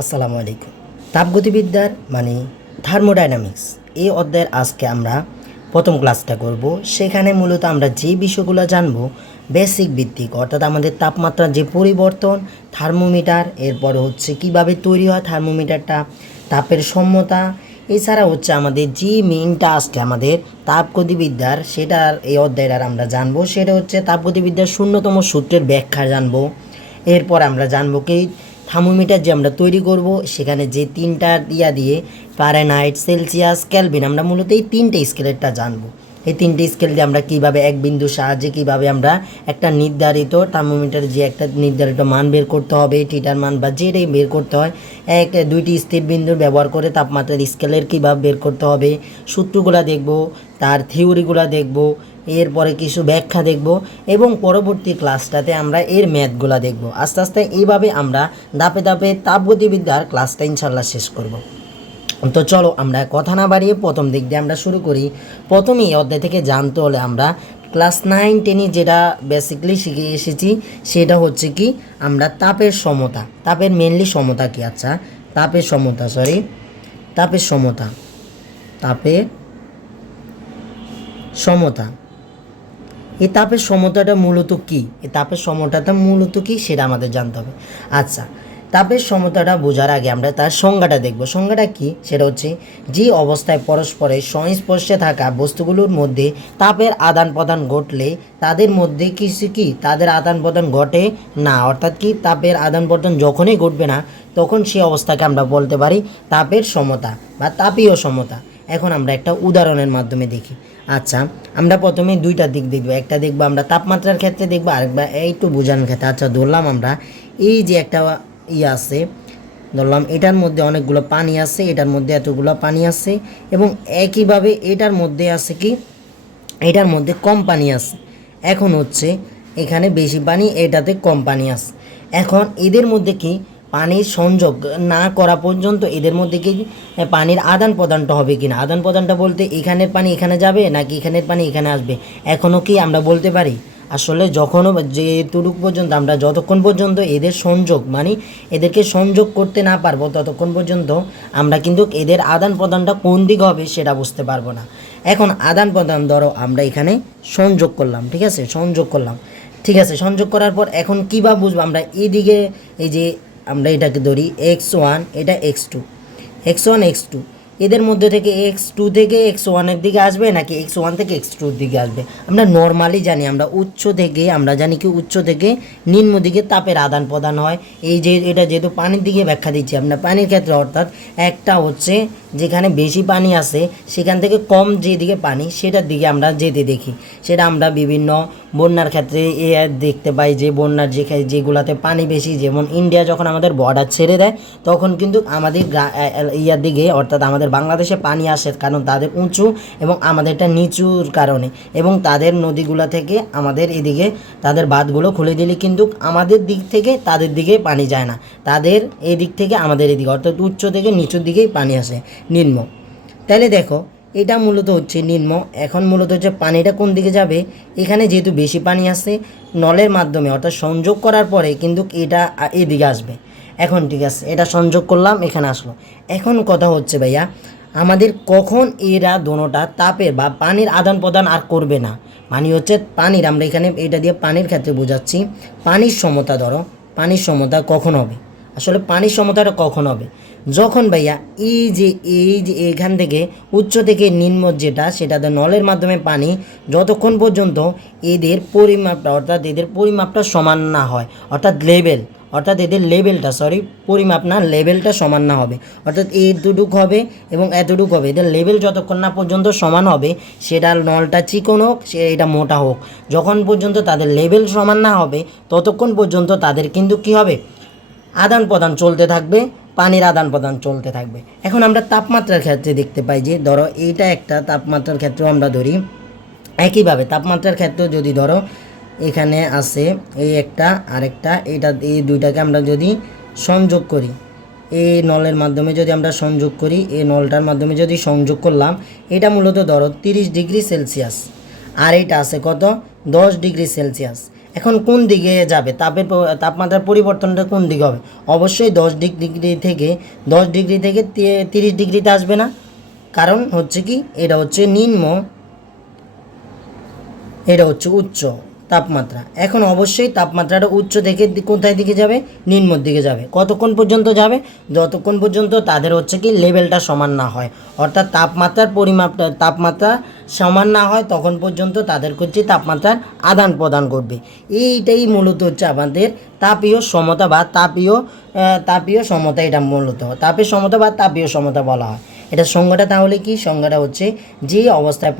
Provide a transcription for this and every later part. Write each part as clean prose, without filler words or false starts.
আসসালামু আলাইকুম। তাপগতিবিদ্যার মানে থার্মোডাইনামিক্স এই অধ্যায়ের আজকে আমরা প্রথম ক্লাসটা করব। সেখানে মূলত আমরা যে বিষয়গুলো জানব বেসিক ভিত্তিক, অর্থাৎ আমাদের তাপমাত্রার যে পরিবর্তন, থার্মোমিটার, এরপরে হচ্ছে কিভাবে তৈরি হয় থার্মোমিটারটা, তাপের সম্যতা, এছাড়া হচ্ছে আমাদের যে মেইন টাস্ক আমাদের তাপগতিবিদ্যার সেটার এই অধ্যায়টার আমরা জানবো। সেটা হচ্ছে তাপগতিবিদ্যার শূন্যতম সূত্রের ব্যাখ্যা জানবো। এরপর আমরা জানবো কি থার্মোমিটার যে আমরা তৈরি করব সেখানে যে তিনটা দিয়ে ফারেনহাইট, সেলসিয়াস, কেলভিন, আমরা মূলত এই তিনটে স্কেলেরটা জানবো। এই তিনটে স্কেল দিয়ে আমরা কীভাবে এক বিন্দু সাহায্যে কীভাবে আমরা একটা নির্ধারিত থার্মোমিটারে যে একটা নির্ধারিত মান বের করতে হবে, থিটার মান বা যেটাই বের করতে হয়, দুইটি স্থির বিন্দুর ব্যবহার করে তাপমাত্রার স্কেলের কীভাবে বের করতে হবে, সূত্রগুলো দেখব, তার থিওরিগুলো দেখব, এরপরে কিছু ব্যাখ্যা দেখব এবং পরবর্তী ক্লাসটাতে আমরা এর ম্যাথগুলো দেখব। আস্তে আস্তে এইভাবে আমরা ধাপে ধাপে তাপগতিবিদ্যার ক্লাসটা ইনশাল্লাহ শেষ করব। তো চলো আমরা কথা না বাড়িয়ে প্রথম দিক দিয়ে আমরা শুরু করি। প্রথমেই অধ্যায় থেকে জানতে হলে আমরা ক্লাস 9-10 যেটা বেসিকলি শিখে এসেছি সেটা হচ্ছে কি আমরা তাপের সমতা, তাপের মেনলি সমতা কি, আচ্ছা তাপের সমতা, তাপের সমতা, তাপের সমতা, এই তাপের সমতাটা মূলত কি, এই তাপের সমতাটা মূলত কি সেটা আমাদের জানতে হবে। আচ্ছা, তাপের সমতাটা বোঝার আগে আমরা তার সংজ্ঞাটা দেখব। সংজ্ঞাটা কি, সেটা হচ্ছে যে অবস্থায় পরস্পরের সংস্পর্শে থাকা বস্তুগুলোর মধ্যে তাপের আদান প্রদান ঘটলে তাদের মধ্যে কিছু কি তাদের আদান প্রদান ঘটে না, অর্থাৎ কি তাপের আদান প্রদান যখনই ঘটবে না তখন সেই অবস্থাকে আমরা বলতে পারি তাপের সমতা বা তাপীয় সমতা। এখন আমরা একটা উদাহরণের মাধ্যমে দেখি। আচ্ছা, আমরা প্রথমে দুইটা দিক দেখব, একটা দেখব আমরা তাপমাত্রার ক্ষেত্রে দেখব, আরেকটা একটু বোঝানোর ক্ষেত্রে। আচ্ছা, ধরলাম আমরা এই যে একটা আছে, ধরলাম এটার মধ্যে অনেকগুলো পানি আছে, এটার মধ্যে এতগুলো পানি আছে এবং একইভাবে এটার মধ্যে আছে কি এটার মধ্যে কম পানি আছে। এখন হচ্ছে এখানে বেশি পানি, এটাতে কম পানি আছে। এখন এদের মধ্যে কি পানির সংযোগ না করা পর্যন্ত এদের মধ্যে কি পানির আদান প্রদানটা হবে কি না, আদান প্রদানটা বলতে এখানের পানি এখানে যাবে নাকি এখানের পানি এখানে আসবে, এখনও কি আমরা বলতে পারি? আসলে যখনও যেটুকু পর্যন্ত আমরা যতক্ষণ পর্যন্ত এদের সংযোগ মানে এদেরকে সংযোগ করতে না পারবো ততক্ষণ পর্যন্ত আমরা কিন্তু এদের আদান প্রদানটা কোন দিক হবে সেটা বুঝতে পারবো না। এখন আদান প্রদান ধরো আমরা এখানে সংযোগ করলাম, ঠিক আছে, সংযোগ করলাম, ঠিক আছে, সংযোগ করার পর এখন কীভাবে বুঝবো আমরা এইদিকে, এই যে আমরা এটাকে ধরি x1, এটা x1 x2, এদের মধ্যে থেকে x2 থেকে x1-এর দিকে আসবে নাকি x1 থেকে x2-র দিকে আসবে। আমরা নর্মালি জানি, আমরা জানি কি উচ্চ থেকে নিম্ন দিকে তাপের আদান প্রদান হয়। এই যে এটা যেহেতু পানির দিকে ব্যাখ্যা দিচ্ছি আমরা, পানির ক্ষেত্রে অর্থাৎ একটা হচ্ছে যেখানে বেশি পানি আছে সেখান থেকে কম যেদিকে পানি সেটার দিকে আমরা যেতে দেখি। সেটা আমরা বিভিন্ন বন্যার ক্ষেত্রে দেখতে পাই যে বন্যার যেগুলাতে পানি বেশি, যেমন ইন্ডিয়া যখন আমাদের বর্ডার ছেড়ে দেয় তখন কিন্তু আমাদের ইয়ার দিকে অর্থাৎ আমাদের বাংলাদেশে পানি আসে, কারণ তাদের উঁচু এবং আমাদেরটা নিচুর কারণে, এবং তাদের নদীগুলা থেকে আমাদের এদিকে তাদের বাঁধগুলো খুলে দিলে কিন্তু আমাদের দিক থেকে তাদের দিকে পানি যায় না, তাদের এই দিক থেকে আমাদের এদিকে অর্থাৎ উচ্চ থেকে নিচুর দিকেই পানি আসে, নিম্ন। তাহলে দেখো এটা মূলত হচ্ছে নিম্ন। এখন মূলত হচ্ছে পানিটা কোন দিকে যাবে, এখানে যেহেতু বেশি পানি আসে নলের মাধ্যমে অর্থাৎ সংযোগ করার পরে কিন্তু এটা এদিকে আসবে। এখন ঠিক আছে, এটা সংযোগ করলাম, এখানে আসলো। এখন কথা হচ্ছে ভাইয়া আমাদের কখন এরা দোনোটা তাপের বা পানির আদান প্রদান আর করবে না, মানে হচ্ছে পানির, আমরা এখানে এটা দিয়ে পানির ক্ষেত্রে বোঝাচ্ছি পানির সমতা। ধরো পানির সমতা কখন হবে, আসলে পানির সমতাটা কখন হবে, যখন ভাইয়া এই যে এখান থেকে উচ্চ থেকে নিম্ন যেটা সেটাতে নলের মাধ্যমে পানি যতক্ষণ পর্যন্ত এদের পরিমাপটা সমান না হয়, অর্থাৎ এদের লেভেলটা পরিমাপ না, লেভেলটা সমান না হবে, অর্থাৎ এতটুক হবে এবং এতটুক হবে, এদের লেভেল যতক্ষণ না পর্যন্ত সমান হবে, সেটা নলটা চিকন হোক এটা মোটা হোক, যখন পর্যন্ত তাদের লেভেল সমান না হবে ততক্ষণ পর্যন্ত তাদের কিন্তু কি হবে, আদান প্রদান চলতে থাকবে, পানির আদান প্রদান চলতে থাকবে। এখন আমরা তাপমাত্রার ক্ষেত্রে দেখতে পাই যে ধরো এইটা একটা তাপমাত্রার ক্ষেত্রেও আমরা ধরি একইভাবে। তাপমাত্রার ক্ষেত্রেও যদি ধরো এখানে আছে এই একটা আরেকটা, এই দুইটাকে আমরা যদি সংযোগ করি, এই নলের মাধ্যমে যদি আমরা সংযোগ করি, এই নলটার মাধ্যমে যদি সংযোগ করলাম, এটা মূলত ধরো 30 ডিগ্রি সেলসিয়াস আর এটা আছে কত 10 ডিগ্রি সেলসিয়াস। এখন কোন দিকে যাবে তাপমাত্রার পরিবর্তনটা কোন দিকে হবে? অবশ্যই 10 ডিগ্রি থেকে 30 ডিগ্রিতে আসবে না। কারণ হচ্ছে কি, এটা হচ্ছে নিম্ন, এটা হচ্ছে উচ্চ তাপমাত্রা। এখন অবশ্যই তাপমাত্রাটা উচ্চ থেকে কোথায় দিকে যাবে? নিম্নর দিকে যাবে। কতক্ষণ পর্যন্ত যাবে? যতক্ষণ পর্যন্ত তাদের হচ্ছে কি লেভেলটা সমান না হয়, অর্থাৎ তাপমাত্রা সমান না হয়, তখন পর্যন্ত তাদের হচ্ছে তাপমাত্রার আদান প্রদান করবে। এইটাই মূলত হচ্ছে আমাদের তাপীয় সমতা বা তাপীয় সমতা। এটা মূলত তাপের সমতা বা তাপীয় সমতা বলা হয়। এটা সংজ্ঞাটা তাহলে কি? সংজ্ঞাটা হচ্ছে যে অবস্থায়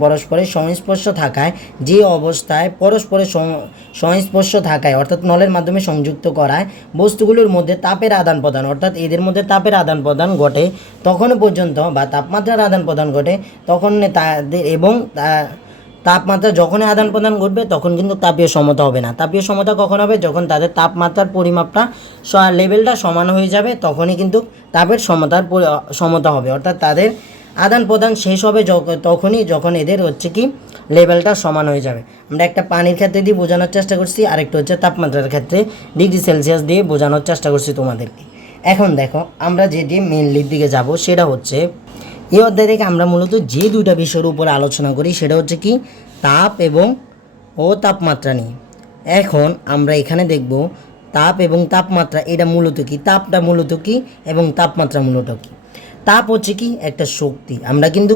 পরস্পরে সংস্পর্শ থাকায়, সংস্পর্শ থাকায় অর্থাৎ নলের মাধ্যমে সংযুক্ত করায় বস্তুগুলোর মধ্যে তাপের আদান প্রদান, অর্থাৎ এদের মধ্যে তাপের আদান প্রদান ঘটে তখন পর্যন্ত, বা তাপমাত্রার আদান প্রদান ঘটে তখন তাদের, এবং তাপমাত্রা যখনই আদান প্রদান ঘটবে তখন কিন্তু তাপীয় সমতা হবে না। তাপীয় সমতা কখন হবে? যখন তাদের তাপমাত্রার পরিমাপটা লেভেলটা সমান হয়ে যাবে, তখনই কিন্তু তাপের সমতা হবে। অর্থাৎ তাদের আদান প্রদান শেষ হবে তখনই, যখন এদের হচ্ছে কি লেভেলটা সমান হয়ে যাবে। আমরা একটা পানির ক্ষেত্রে দিয়ে বোঝানোর চেষ্টা করছি, আরেকটা হচ্ছে তাপমাত্রার ক্ষেত্রে ডিগ্রি সেলসিয়াস দিয়ে বোঝানোর চেষ্টা করছি তোমাদেরকে। এখন দেখো, আমরা যেটি মেনলির দিকে যাব সেটা হচ্ছে, এই অধ্যায় থেকে আমরা মূলত যে দুইটা বিষয়ের উপর আলোচনা করি সেটা হচ্ছে কি, তাপ এবং তাপমাত্রা নিয়ে। এখন আমরা এখানে দেখব তাপ এবং তাপমাত্রা, এটা মূলত কি, তাপটা মূলত কি এবং তাপমাত্রা মূলত কি। তাপ হচ্ছে কি একটা শক্তি। আমরা কিন্তু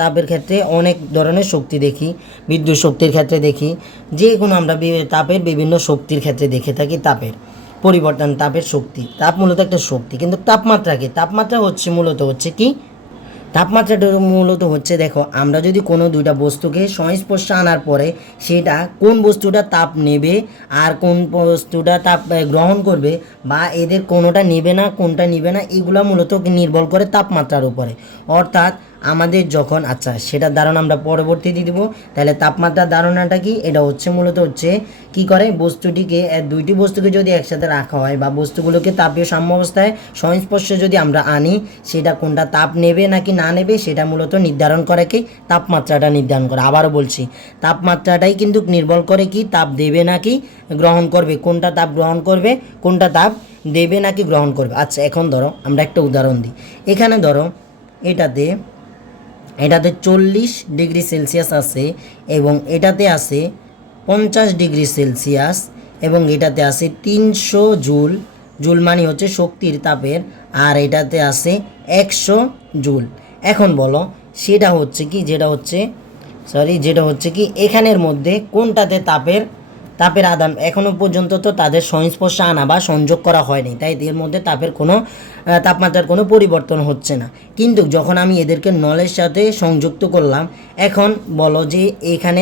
তাপের ক্ষেত্রে অনেক ধরনের শক্তি দেখি, বিদ্যুৎ শক্তির ক্ষেত্রে দেখি, যে কোনো আমরা তাপের বিভিন্ন শক্তির ক্ষেত্রে দেখে থাকি তাপের পরিবর্তন, তাপের শক্তি। তাপ মূলত একটা শক্তি। কিন্তু তাপমাত্রা কি? তাপমাত্রা হচ্ছে মূলত হচ্ছে কি, তাপমাত্রাটা মূলত হচ্ছে, দেখো, আমরা যদি কোনো দুইটা বস্তুকে সংস্পর্শে আনার পরে সেটা কোন বস্তুটা তাপ নেবে আর কোন বস্তুটা তাপ গ্রহণ করবে, বা এদের কোনোটা নেবে না কোনটা নেবে না, এগুলো মূলত নির্ভর করে তাপমাত্রার উপরে। অর্থাৎ আমাদের যখন, আচ্ছা সেটার ধারণা আমরা পরবর্তীতে দিব। তাহলে তাপমাত্রার ধারণাটা কি? এটা হচ্ছে মূলত হচ্ছে কি করে, বস্তুটিকে, দুইটি বস্তুকে যদি একসাথে রাখা হয় বা বস্তুগুলোকে তাপীয় সাম্যাবস্থায় সংস্পর্শে যদি আমরা আনি, সেটা কোনটা তাপ নেবে নাকি না নেবে সেটা মূলত নির্ধারণ করে কি, তাপমাত্রাটা নির্ধারণ করে। আবারও বলছি, তাপমাত্রাটাই কিন্তু নির্ভর করে কি, তাপ দেবে নাকি গ্রহণ করবে, কোনটা তাপ গ্রহণ করবে, কোনটা তাপ দেবে নাকি গ্রহণ করবে। আচ্ছা এখন ধরো আমরা একটা উদাহরণ দিই। এখানে ধরো এটাতে 40 ডিগ্রি সেলসিয়াস আছে, এবং এটাতে আছে 50 ডিগ্রি সেলসিয়াস, এবং এটাতে আছে 300 জুল। জুল মানে হচ্ছে শক্তির তাপের, আর এটাতে আছে 100 জুল। এখন বলো যেটা হচ্ছে কি এখানের মধ্যে কোনটাতে তাপের আদান, এখনও পর্যন্ত তো তাদের সংস্পর্শে আনা বা সংযোগ করা হয়নি, তাই এর মধ্যে তাপমাত্রার কোনো পরিবর্তন হচ্ছে না। কিন্তু যখন আমি এদেরকে নলের সাথে সংযুক্ত করলাম, এখন বলো যে এখানে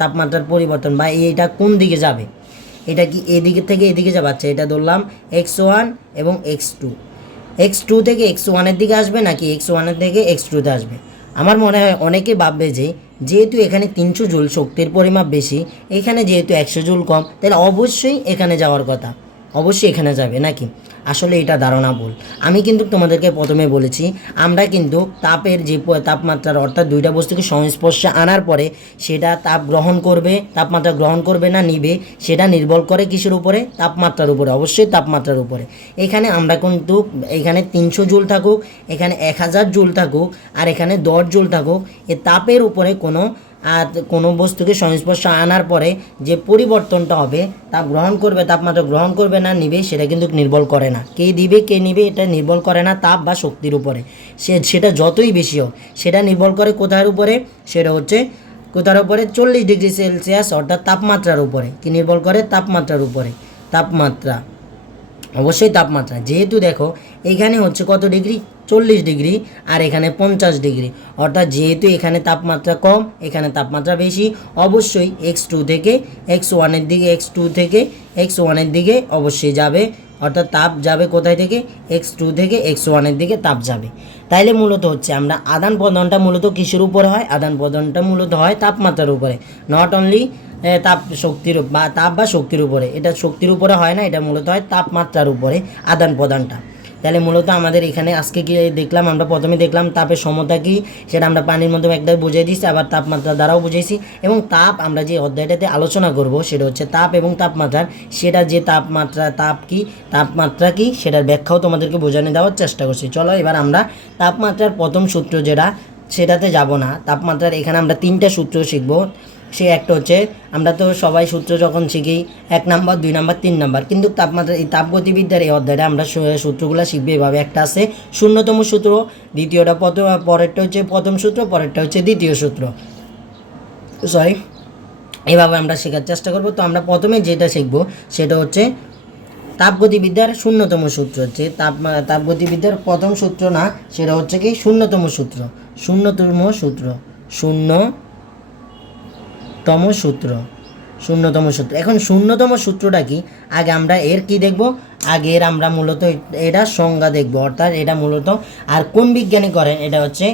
তাপমাত্রার পরিবর্তন বা এইটা কোন দিকে যাবে? এটা কি এদিকে থেকে এদিকে যাবে? আচ্ছা এটা ধরলাম x1 এবং x2 থেকে x1-এর দিকে আসবে নাকি x1-এর থেকে x2-তে আসবে? আমার মনে হয় অনেকে ভাববে যে যেহেতু এখানে 300 জুল শক্তির পরিমাপ বেশি, এখানে যেহেতু 100 জুল কম, তাহলে অবশ্যই এখানে যাওয়ার কথা, অবশ্যই এখানে যাবে নাকি? আসলে এটা ধারণা ভুল। আমি কিন্তু তোমাদেরকে প্রথমে বলেছি, আমরা কিন্তু তাপমাত্রার, অর্থাৎ দুইটা বস্তুকে সংস্পর্শে আনার পরে সেটা তাপমাত্রা গ্রহণ করবে না নিবে, সেটা নির্ভর করে কিসের উপরে? তাপমাত্রার উপরে, অবশ্যই তাপমাত্রার উপরে। এখানে আমরা কিন্তু, এখানে 300 জুল থাকুক, এখানে 1000 জুল থাকুক, আর এখানে 10 জুল থাকুক, এ তাপের উপরে কোনো বস্তুকে সংস্পর্শে আনার পরে যে পরিবর্তনটা হবে, তাপমাত্রা গ্রহণ করবে না নিবে, সেটা কিন্তু নির্ভর করে না। কে দিবে কে নিবে এটা নির্ভর করে না তাপ বা শক্তির উপরে। সেটা যতই বেশি হোক, সেটা নির্ভর করে কোথার উপরে? সেটা হচ্ছে কোথার উপরে? 40 ডিগ্রি সেলসিয়াস, অর্থাৎ তাপমাত্রার উপরে। কি নির্ভর করে? তাপমাত্রার উপরে। তাপমাত্রা, অবশ্যই তাপমাত্রা। যেহেতু দেখো এখানে হচ্ছে কত ডিগ্রি? 40 ডিগ্রি, আর এখানে 50 ডিগ্রি, অর্থাৎ যেহেতু এখানে তাপমাত্রা কম, এখানে তাপমাত্রা বেশি, অবশ্যই x2 থেকে x1-এর দিকে অবশ্যই যাবে, অর্থাৎ তাপ যাবে কোথায় থেকে? x2 থেকে x1-এর দিকে তাপ যাবে। তাইলে মূলত হচ্ছে আমরা আদান প্রদানটা মূলত কিসের উপরে হয়? আদান প্রদানটা মূলত হয় তাপমাত্রার উপরে, নট অনলি তাপ বা শক্তির উপরে। এটা শক্তির উপরে হয় না, এটা মূলত হয় তাপমাত্রার উপরে আদান প্রদানটা। তাহলে মূলত আমাদের এখানে আজকে কি দেখলাম, আমরা প্রথমে দেখলাম তাপের সমতা কি, সেটা আমরা পানির মধ্যে একটা বুঝিয়ে দিয়েছি, আবার তাপমাত্রা দ্বারাও বুঝিয়েছি। এবং তাপ আমরা যে অধ্যায়টাতে আলোচনা করব সেটা হচ্ছে তাপ এবং তাপমাত্রার, সেটা যে তাপমাত্রা কি সেটার ব্যাখ্যাও তোমাদেরকে বোঝানো দেওয়ার চেষ্টা করছি। চলো এবার আমরা তাপমাত্রার প্রথম সূত্র যেটা, সেটাতে যাব না। তাপমাত্রার এখানে আমরা 3টা সূত্র শিখব। সে একটা হচ্ছে, আমরা তো সবাই সূত্র যখন শিখি 1 নাম্বার 2 নাম্বার 3 নাম্বার, কিন্তু তাপমাত্রা এই তাপগতিবিদ্যার এই অধ্যায়টা আমরা সূত্রগুলো শিখবো এভাবে। একটা আছে 0তম সূত্র, দ্বিতীয়টা পরেরটা হচ্ছে প্রথম সূত্র, পরেরটা হচ্ছে দ্বিতীয় সূত্র, সরি, এভাবে আমরা শেখার চেষ্টা করব। তো আমরা প্রথমে যেটা শিখব সেটা হচ্ছে তাপগতিবিদ্যার 0তম সূত্র, হচ্ছে তাপগতিবিদ্যার প্রথম সূত্র না, সেটা হচ্ছে কি 0তম সূত্র, 0তম সূত্র, 0তম সূত্র। এখন 0তম সূত্রটা কি, আগে আমরা এর কি দেখব, আগে এর আমরা মূলত এটা সংজ্ঞা দেখব, অর্থাৎ এটা মূলত আর কোন বিজ্ঞানী করেন, এটা হচ্ছে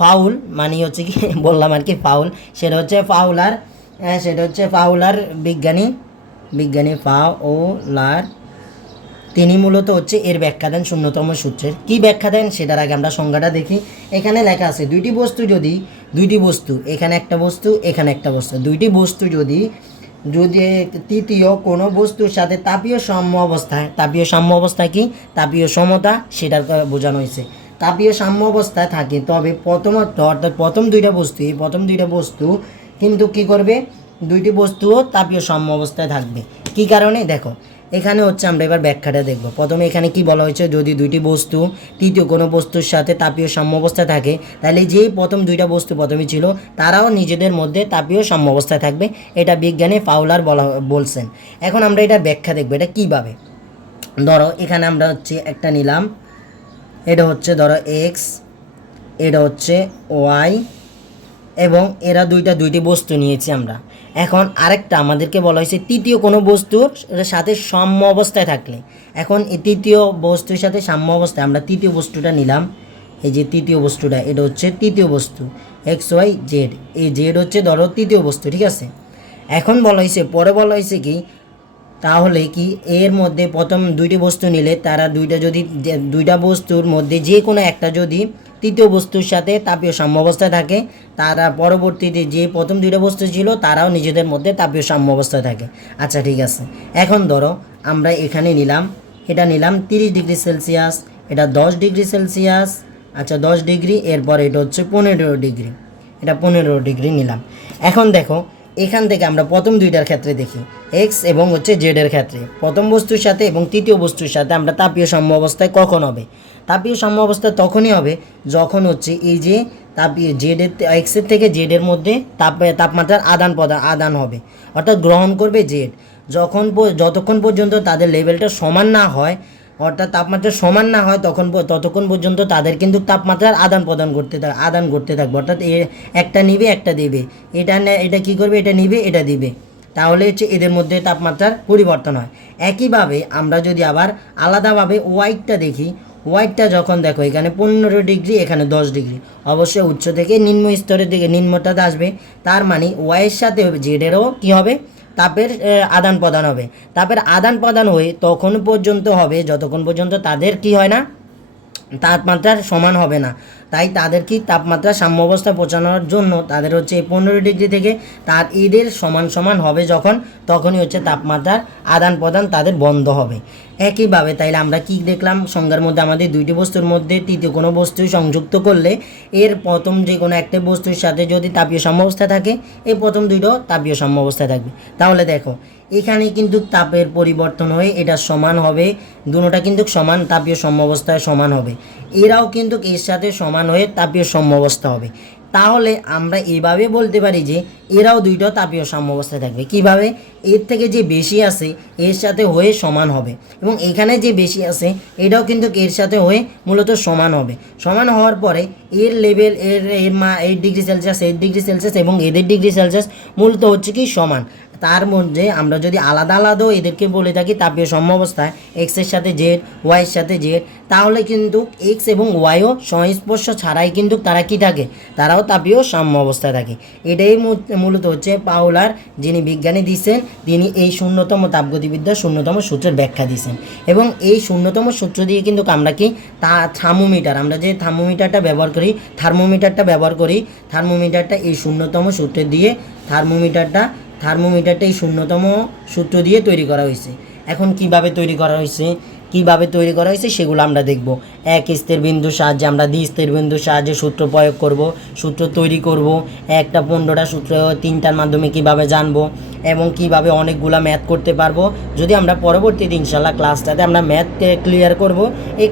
ফাউল, মানে হচ্ছে কি বললাম আর কি ফাউল, সেটা হচ্ছে ফাউলার বিজ্ঞানী ফাউলার, তিনি মূলত হচ্ছে এর ব্যাখ্যা দেন 0তম সূত্রের। কি ব্যাখ্যা দেন সেটার আগে আমরা সংজ্ঞাটা দেখি। এখানে লেখা আছে দুইটি বস্তু, এখানে একটা বস্তু, এখানে একটা বস্তু, দুইটি বস্তু যদি তৃতীয় কোনো বস্তুর সাথে তাপীয় সাম্য অবস্থা কি, তাপীয় সমতা, সেটার বোঝানো হয়েছে। তাপীয় সাম্য অবস্থায় থাকে, তবে অর্থাৎ প্রথম দুইটা বস্তু কিন্তু কি করবে, দুইটি বস্তুও তাপীয় সাম্য অবস্থায় থাকবে। কি কারণে দেখো, এখানে হচ্ছে আমরা এবার ব্যাখ্যাটা দেখব। প্রথমে এখানে কি বলা হয়েছে, যদি দুইটি বস্তু তৃতীয় কোনো বস্তুর সাথে তাপীয় সাম্য অবস্থায় থাকে, তাহলে যেই প্রথম দুইটা বস্তু প্রথমে ছিল তারাও নিজেদের মধ্যে তাপীয় সাম্য অবস্থায় থাকবে। এটা বিজ্ঞানী ফাউলার বলছেন। এখন আমরা এটা ব্যাখ্যা দেখব, এটা কীভাবে। ধরো এখানে আমরা হচ্ছে একটা নিলাম, এটা হচ্ছে ধরো এক্স, এটা হচ্ছে ওয়াই, এবং এরা দুইটি বস্তু নিয়েছি আমরা। এখন আরেকটা আমাদেরকে বলা হয়েছে তৃতীয় কোনো বস্তুর সাথে সাম্য অবস্থায় থাকলে। এখন এই তৃতীয় বস্তুর সাথে সাম্য অবস্থায় আমরা তৃতীয় বস্তুটা নিলাম, এই যে তৃতীয় বস্তুটা, এটা হচ্ছে তৃতীয় বস্তু এক্স ওয়াই জেড, এই জেড হচ্ছে ধরো তৃতীয় বস্তু, ঠিক আছে। এখন বলা হয়েছে কি, তাহলে কি এর মধ্যে প্রথম দুইটি বস্তু নিলে তারা দুইটা বস্তুর মধ্যে যে কোনো একটা যদি তৃতীয় বস্তুর সাথে তাপীয় সাম্য অবস্থায় থাকে, তারা পরবর্তীতে যে প্রথম দুইটা বস্তু ছিল তারাও নিজেদের মধ্যে তাপীয় সাম্য অবস্থায় থাকে। আচ্ছা ঠিক আছে, এখন ধরো আমরা এখানে এটা নিলাম 30 ডিগ্রি সেলসিয়াস, এটা 10 ডিগ্রি সেলসিয়াস, আচ্ছা 10 ডিগ্রি, এরপর এটা হচ্ছে 15 ডিগ্রি, এটা 15 ডিগ্রি নিলাম। এখন দেখো এখান থেকে আমরা প্রথম দুইটার ক্ষেত্রে দেখি, এক্স এবং হচ্ছে জেডের ক্ষেত্রে প্রথম বস্তুর সাথে এবং তৃতীয় বস্তুর সাথে আমরা তাপীয় সাম্য অবস্থায় কখন হবে, তাপীয় সাম্য অবস্থা তখনই হবে যখন হচ্ছে এই যে এক্সের থেকে জেডের মধ্যে তাপমাত্রার আদান হবে, অর্থাৎ গ্রহণ করবে জেড। যতক্ষণ পর্যন্ত তাদের লেভেলটা সমান না হয়, অর্থাৎ তাপমাত্রা সমান না হয়, ততক্ষণ পর্যন্ত তাদের কিন্তু তাপমাত্রার আদান করতে থাকবে, অর্থাৎ একটা নিবে একটা দেবে, এটা কি করবে, এটা নিবে এটা দিবে, তাহলে হচ্ছে এদের মধ্যে তাপমাত্রার পরিবর্তন হয়। একইভাবে আমরা যদি আবার আলাদাভাবে ওয়াইটটা দেখি, ওয়াইটটা যখন দেখো এখানে 15 ডিগ্রি, এখানে 10 ডিগ্রি, অবশ্যই উচ্চ থেকে নিম্ন স্তরের দিকে নিম্নটাতে আসবে, তার মানে ওয়াইয়ের সাথে জেডেরও কী হবে, তাপের আদান প্রদান হবে। তাপের আদান প্রদান হয়ে তখন পর্যন্ত হবে যতক্ষণ পর্যন্ত তাদের কি হয় না, তাপমাত্রার সমান হবে না। তাই তাদের কি তাপমাত্রা সাম্য অবস্থা পৌঁছানোর জন্য তাদের হচ্ছে 15 ডিগ্রি থেকে এদের সমান হবে তখনই হচ্ছে তাপমাত্রার আদান প্রদান তাদের বন্ধ হবে। একইভাবে তাইলে আমরা কি দেখলাম, সংজ্ঞার মধ্যে আমাদের দুইটি বস্তুর মধ্যে তৃতীয় কোনো বস্তু সংযুক্ত করলে এর প্রথম যে কোনো একটা বস্তুর সাথে যদি তাপীয় সাম্য অবস্থায় থাকে, এই প্রথম দুইটাও তাপীয় সাম্য অবস্থায় থাকবে। তাহলে দেখো এখানে কিন্তু তাপের পরিবর্তন হয়ে এটা সমান হবে, দুটোটা কিন্তু সমান তাপীয় সাম্য অবস্থায় সমান হবে, এরাও কিন্তু এর সাথে সমান হয়ে তাপীয় সাম্য অবস্থা হবে। তাহলে আমরা এভাবে বলতে পারি যে এরাও দুইটা তাপীয় সাম্য অবস্থায় থাকবে। কিভাবে, এর থেকে যে বেশি আছে এর সাথে হয়ে সমান হবে, এবং এখানে যে বেশি আছে এটাও কিন্তু এর সাথে হয়ে মূলত সমান হবে। সমান হওয়ার পরে এর লেভেল এর 8 ডিগ্রি সেলসিয়াস এবং এদের ডিগ্রি সেলসিয়াস মূলত হচ্ছে কি সমান। তার মধ্যে আমরা যদি আলাদা আলাদাও এদেরকে বলে থাকি তাপীয় সাম্যাবস্থায় এক্সের সাথে জেড, ওয়াইয়ের সাথে জেড, তাহলে কিন্তু এক্স এবং ওয়াইও সংস্পর্শ ছাড়াই কিন্তু তারা কি থাকে, তারাও তাপীয় সাম্য অবস্থায় থাকে। এটাই মূলত হচ্ছে পাওলার, যিনি বিজ্ঞানী দিয়েছেন, তিনি এই শূন্যতম তাপগতিবিদ্যার শূন্যতম সূত্রের ব্যাখ্যা দিয়েছেন। এবং এই শূন্যতম সূত্র দিয়ে কিন্তু আমরা কি থার্মোমিটার, আমরা যে থার্মোমিটারটা ব্যবহার করি, থার্মোমিটারটা এই শূন্যতম সূত্র দিয়ে থার্মোমিটারটা এই শূন্যতম সূত্র দিয়ে তৈরি করা হয়েছে। এখন কিভাবে তৈরি করা হয়েছে সেগুলো আমরা দেখব। এক স্থির বিন্দুর সাহায্যে আমরা দ্বি স্থির বিন্দুর সাহায্যে সূত্র প্রয়োগ করব, সূত্র তৈরি করব, একটা 15টা সূত্র 3টার মাধ্যমে কিভাবে জানবো এবং কিভাবে অনেকগুলা ম্যাথ করতে পারবো। যদি আমরা পরবর্তীতে ইনশাল্লাহ ক্লাসটাতে আমরা ম্যাথ ক্লিয়ার করব। এই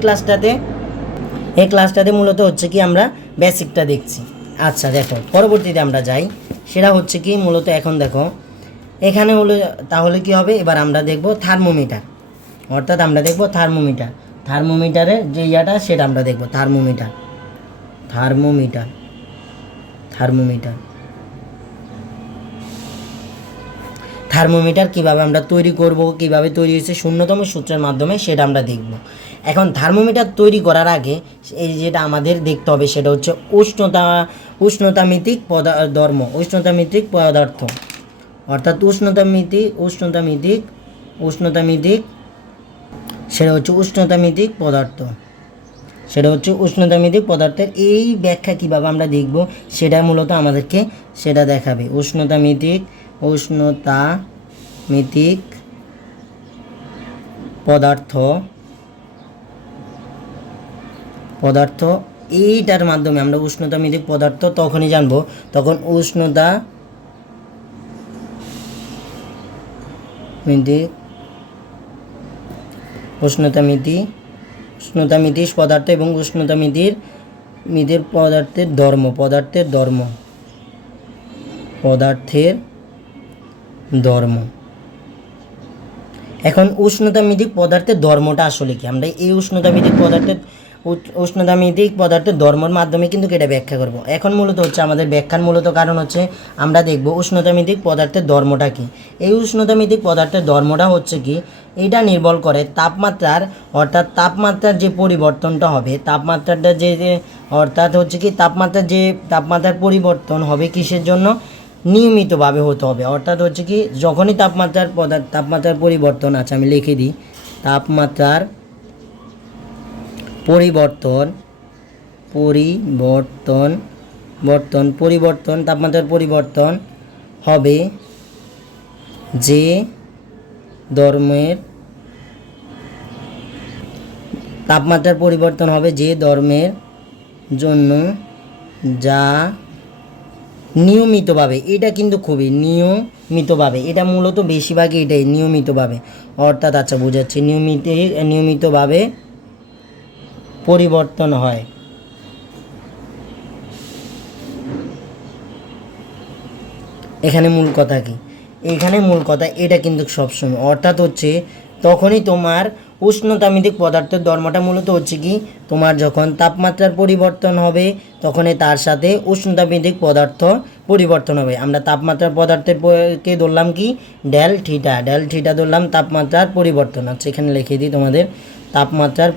ক্লাসটাতে মূলত হচ্ছে কি আমরা বেসিকটা দেখছি। আচ্ছা দেখো, পরবর্তীতে আমরা যাই, সেটা হচ্ছে কি মূলত এখন দেখো এখানে হলো, তাহলে কি হবে, এবার আমরা দেখব থার্মোমিটার, অর্থাৎ আমরা দেখব থার্মোমিটারের যে ইয়াটা সেটা আমরা দেখব। থার্মোমিটার কিভাবে আমরা তৈরি করব, কিভাবে তৈরি হয়েছে শূন্যতম সূত্রের মাধ্যমে, সেটা আমরা দেখব। এখন থার্মোমিটার তৈরি করার আগে এই যেটা আমাদের দেখতে হবে সেটা হচ্ছে উষ্ণতামিতিক পদার্থ, অর্থাৎ সেটা হচ্ছে উষ্ণতামিতিক পদার্থের এই ব্যাখ্যা কিভাবে আমরা দেখব সেটা মূলত আমাদেরকে সেটা দেখাবে। উষ্ণতামিতিক পদার্থ এইটার মাধ্যমে আমরা উষ্ণতামিতিক পদার্থ তখনই জানবো তখন উষ্ণতামিতি পদার্থ এবং উষ্ণতামিতির পদার্থের ধর্ম। এখন উষ্ণতামিতিক পদার্থের ধর্মটা আসলে কি, আমরা এই উষ্ণতামিতিক পদার্থের ধর্মের মাধ্যমে কিন্তু এটা ব্যাখ্যা করব। এখন মূলত হচ্ছে আমাদের ব্যাখ্যার মূলত কারণ হচ্ছে আমরা দেখব উষ্ণতামিতিক পদার্থের ধর্মটা কি। এই উষ্ণতামিতিক পদার্থের ধর্মটা হচ্ছে কি, এটা নির্ভর করে তাপমাত্রার, অর্থাৎ তাপমাত্রার যে পরিবর্তনটা হবে, তাপমাত্রার পরিবর্তন হবে কিসের জন্য, নিয়মিতভাবে হতে হবে। অর্থাৎ হচ্ছে কি যখনই তাপমাত্রার পরিবর্তন, আচ্ছা আমি লিখে দিই, তাপমাত্রার পরিবর্তন হবে যে ধর্মের জন্য যা নিয়মিতভাবে, এটা কিন্তু খুবই নিয়মিতভাবে, এটা মূলত বেশিরভাগই এটাই নিয়মিতভাবে, অর্থাৎ আচ্ছা বোঝাচ্ছি, নিয়মিতভাবে পরিবর্তন হয়। এখানে মূল কথা কি, এটা কিন্তু সবসময়, অর্থাৎ হচ্ছে তখনই তোমার উষ্ণতামিতিক পদার্থের ধর্মটা মূলত হচ্ছে কি, তোমার যখন তাপমাত্রার পরিবর্তন হবে তখনই তার সাথে উষ্ণতামিতিক পদার্থ পরিবর্তন হবে। আমরা তাপমাত্রার পদার্থের কে ধরলাম কি, ডেল থিটা ধরলাম তাপমাত্রার পরিবর্তন। আচ্ছা এখানে লিখে দিই তোমাদের, তাপমাত্রার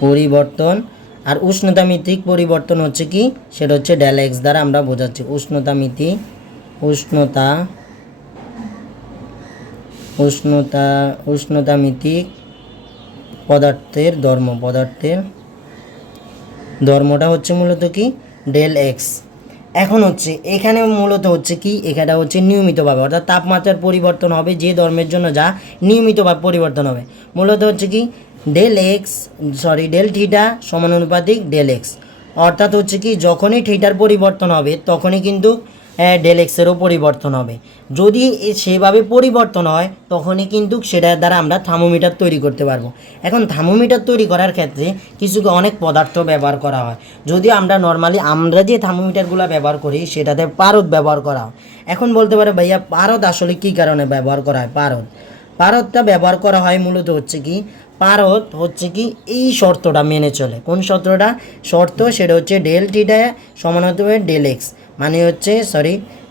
পরিবর্তন আর উষ্ণতামিতিক পরিবর্তন হচ্ছে কি, সেটা হচ্ছে ডেল এক্স দ্বারা আমরা বোঝাচ্ছি। উষ্ণতামিতিক পদার্থের ধর্মটা হচ্ছে মূলত কি, ডেল এক্স। এখন হচ্ছে এখানে মূলত হচ্ছে কি, এখানে হচ্ছে নিয়মিতভাবে, অর্থাৎ তাপমাত্রার পরিবর্তন হবে যে ধর্মের জন্য যা নিয়মিতভাবে পরিবর্তন হবে, মূলত হচ্ছে কি ডেল থিটা সমানুপাতিক ডেল এক্স। অর্থাৎ হচ্ছে কি যখনই থিটার পরিবর্তন হবে তখনই কিন্তু ডেল এক্সেরও পরিবর্তন হবে। যদি সেভাবে পরিবর্তন হয় তখনই কিন্তু সেটার দ্বারা আমরা থার্মোমিটার তৈরি করতে পারবো। এখন থার্মোমিটার তৈরি করার ক্ষেত্রে অনেক পদার্থ ব্যবহার করা হয়। যদি আমরা নর্মালি আমরা যে থার্মোমিটারগুলো ব্যবহার করি সেটাতে পারদ ব্যবহার করা হয়। এখন বলতে পারে ভাইয়া পারদ আসলে কী কারণে ব্যবহার করা হয়? পারদটা ব্যবহার করা হয় মূলত হচ্ছে কি, পারদ হচ্ছে কি এই শর্তটা মেনে চলে। কোন সেটা হচ্ছে ডেল থিটা সমানুপাতিক ডেল এক্স, মানে হচ্ছে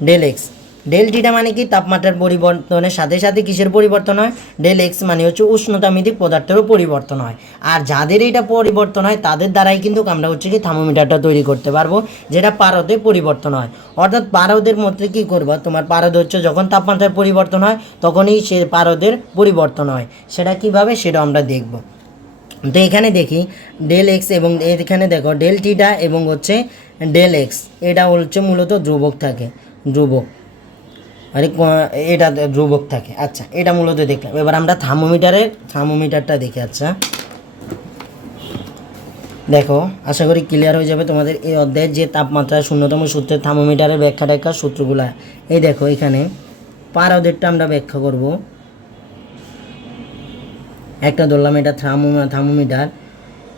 ডেল এক্স। ডেল টিটা মানে কি তাপমাত্রার পরিবর্তনের সাথে সাথে কিসের পরিবর্তন হয়, ডেল এক্স মানে হচ্ছে উষ্ণতামিতিক পদার্থেরও পরিবর্তন হয়। আর যাদের এটা পরিবর্তন হয় তাদের দ্বারাই কিন্তু আমরা হচ্ছে কি থার্মোমিটারটা তৈরি করতে পারবো, যেটা পারদে পরিবর্তন হয়। অর্থাৎ পারদের মধ্যে কী করবা, তোমার পারদ হচ্ছে যখন তাপমাত্রার পরিবর্তন হয় তখনই সে পারদের পরিবর্তন হয়। সেটা কীভাবে সেটা আমরা দেখব। তো এখানে দেখি ডেল এক্স এবং এখানে দেখো ডেল টিটা এবং হচ্ছে ডেল এক্স, এটা হচ্ছে মূলত ধ্রুবক থাকে, ধ্রুবক, আরে এটা ধ্রুবক থাকে। আচ্ছা, এটা মূলত দেখলাম। এবার আমরা থার্মোমিটারটা দেখি। আচ্ছা দেখো, আশা করি ক্লিয়ার হয়ে যাবে তোমাদের এই অধ্যায়ের যে তাপমাত্রা শূন্যতম সূত্রের থার্মোমিটারের ব্যাখ্যা সূত্রগুলা। এই দেখো এখানে পারদেরটা আমরা ব্যাখ্যা করব। একটা ধরলাম এটা থার্মোমিটার।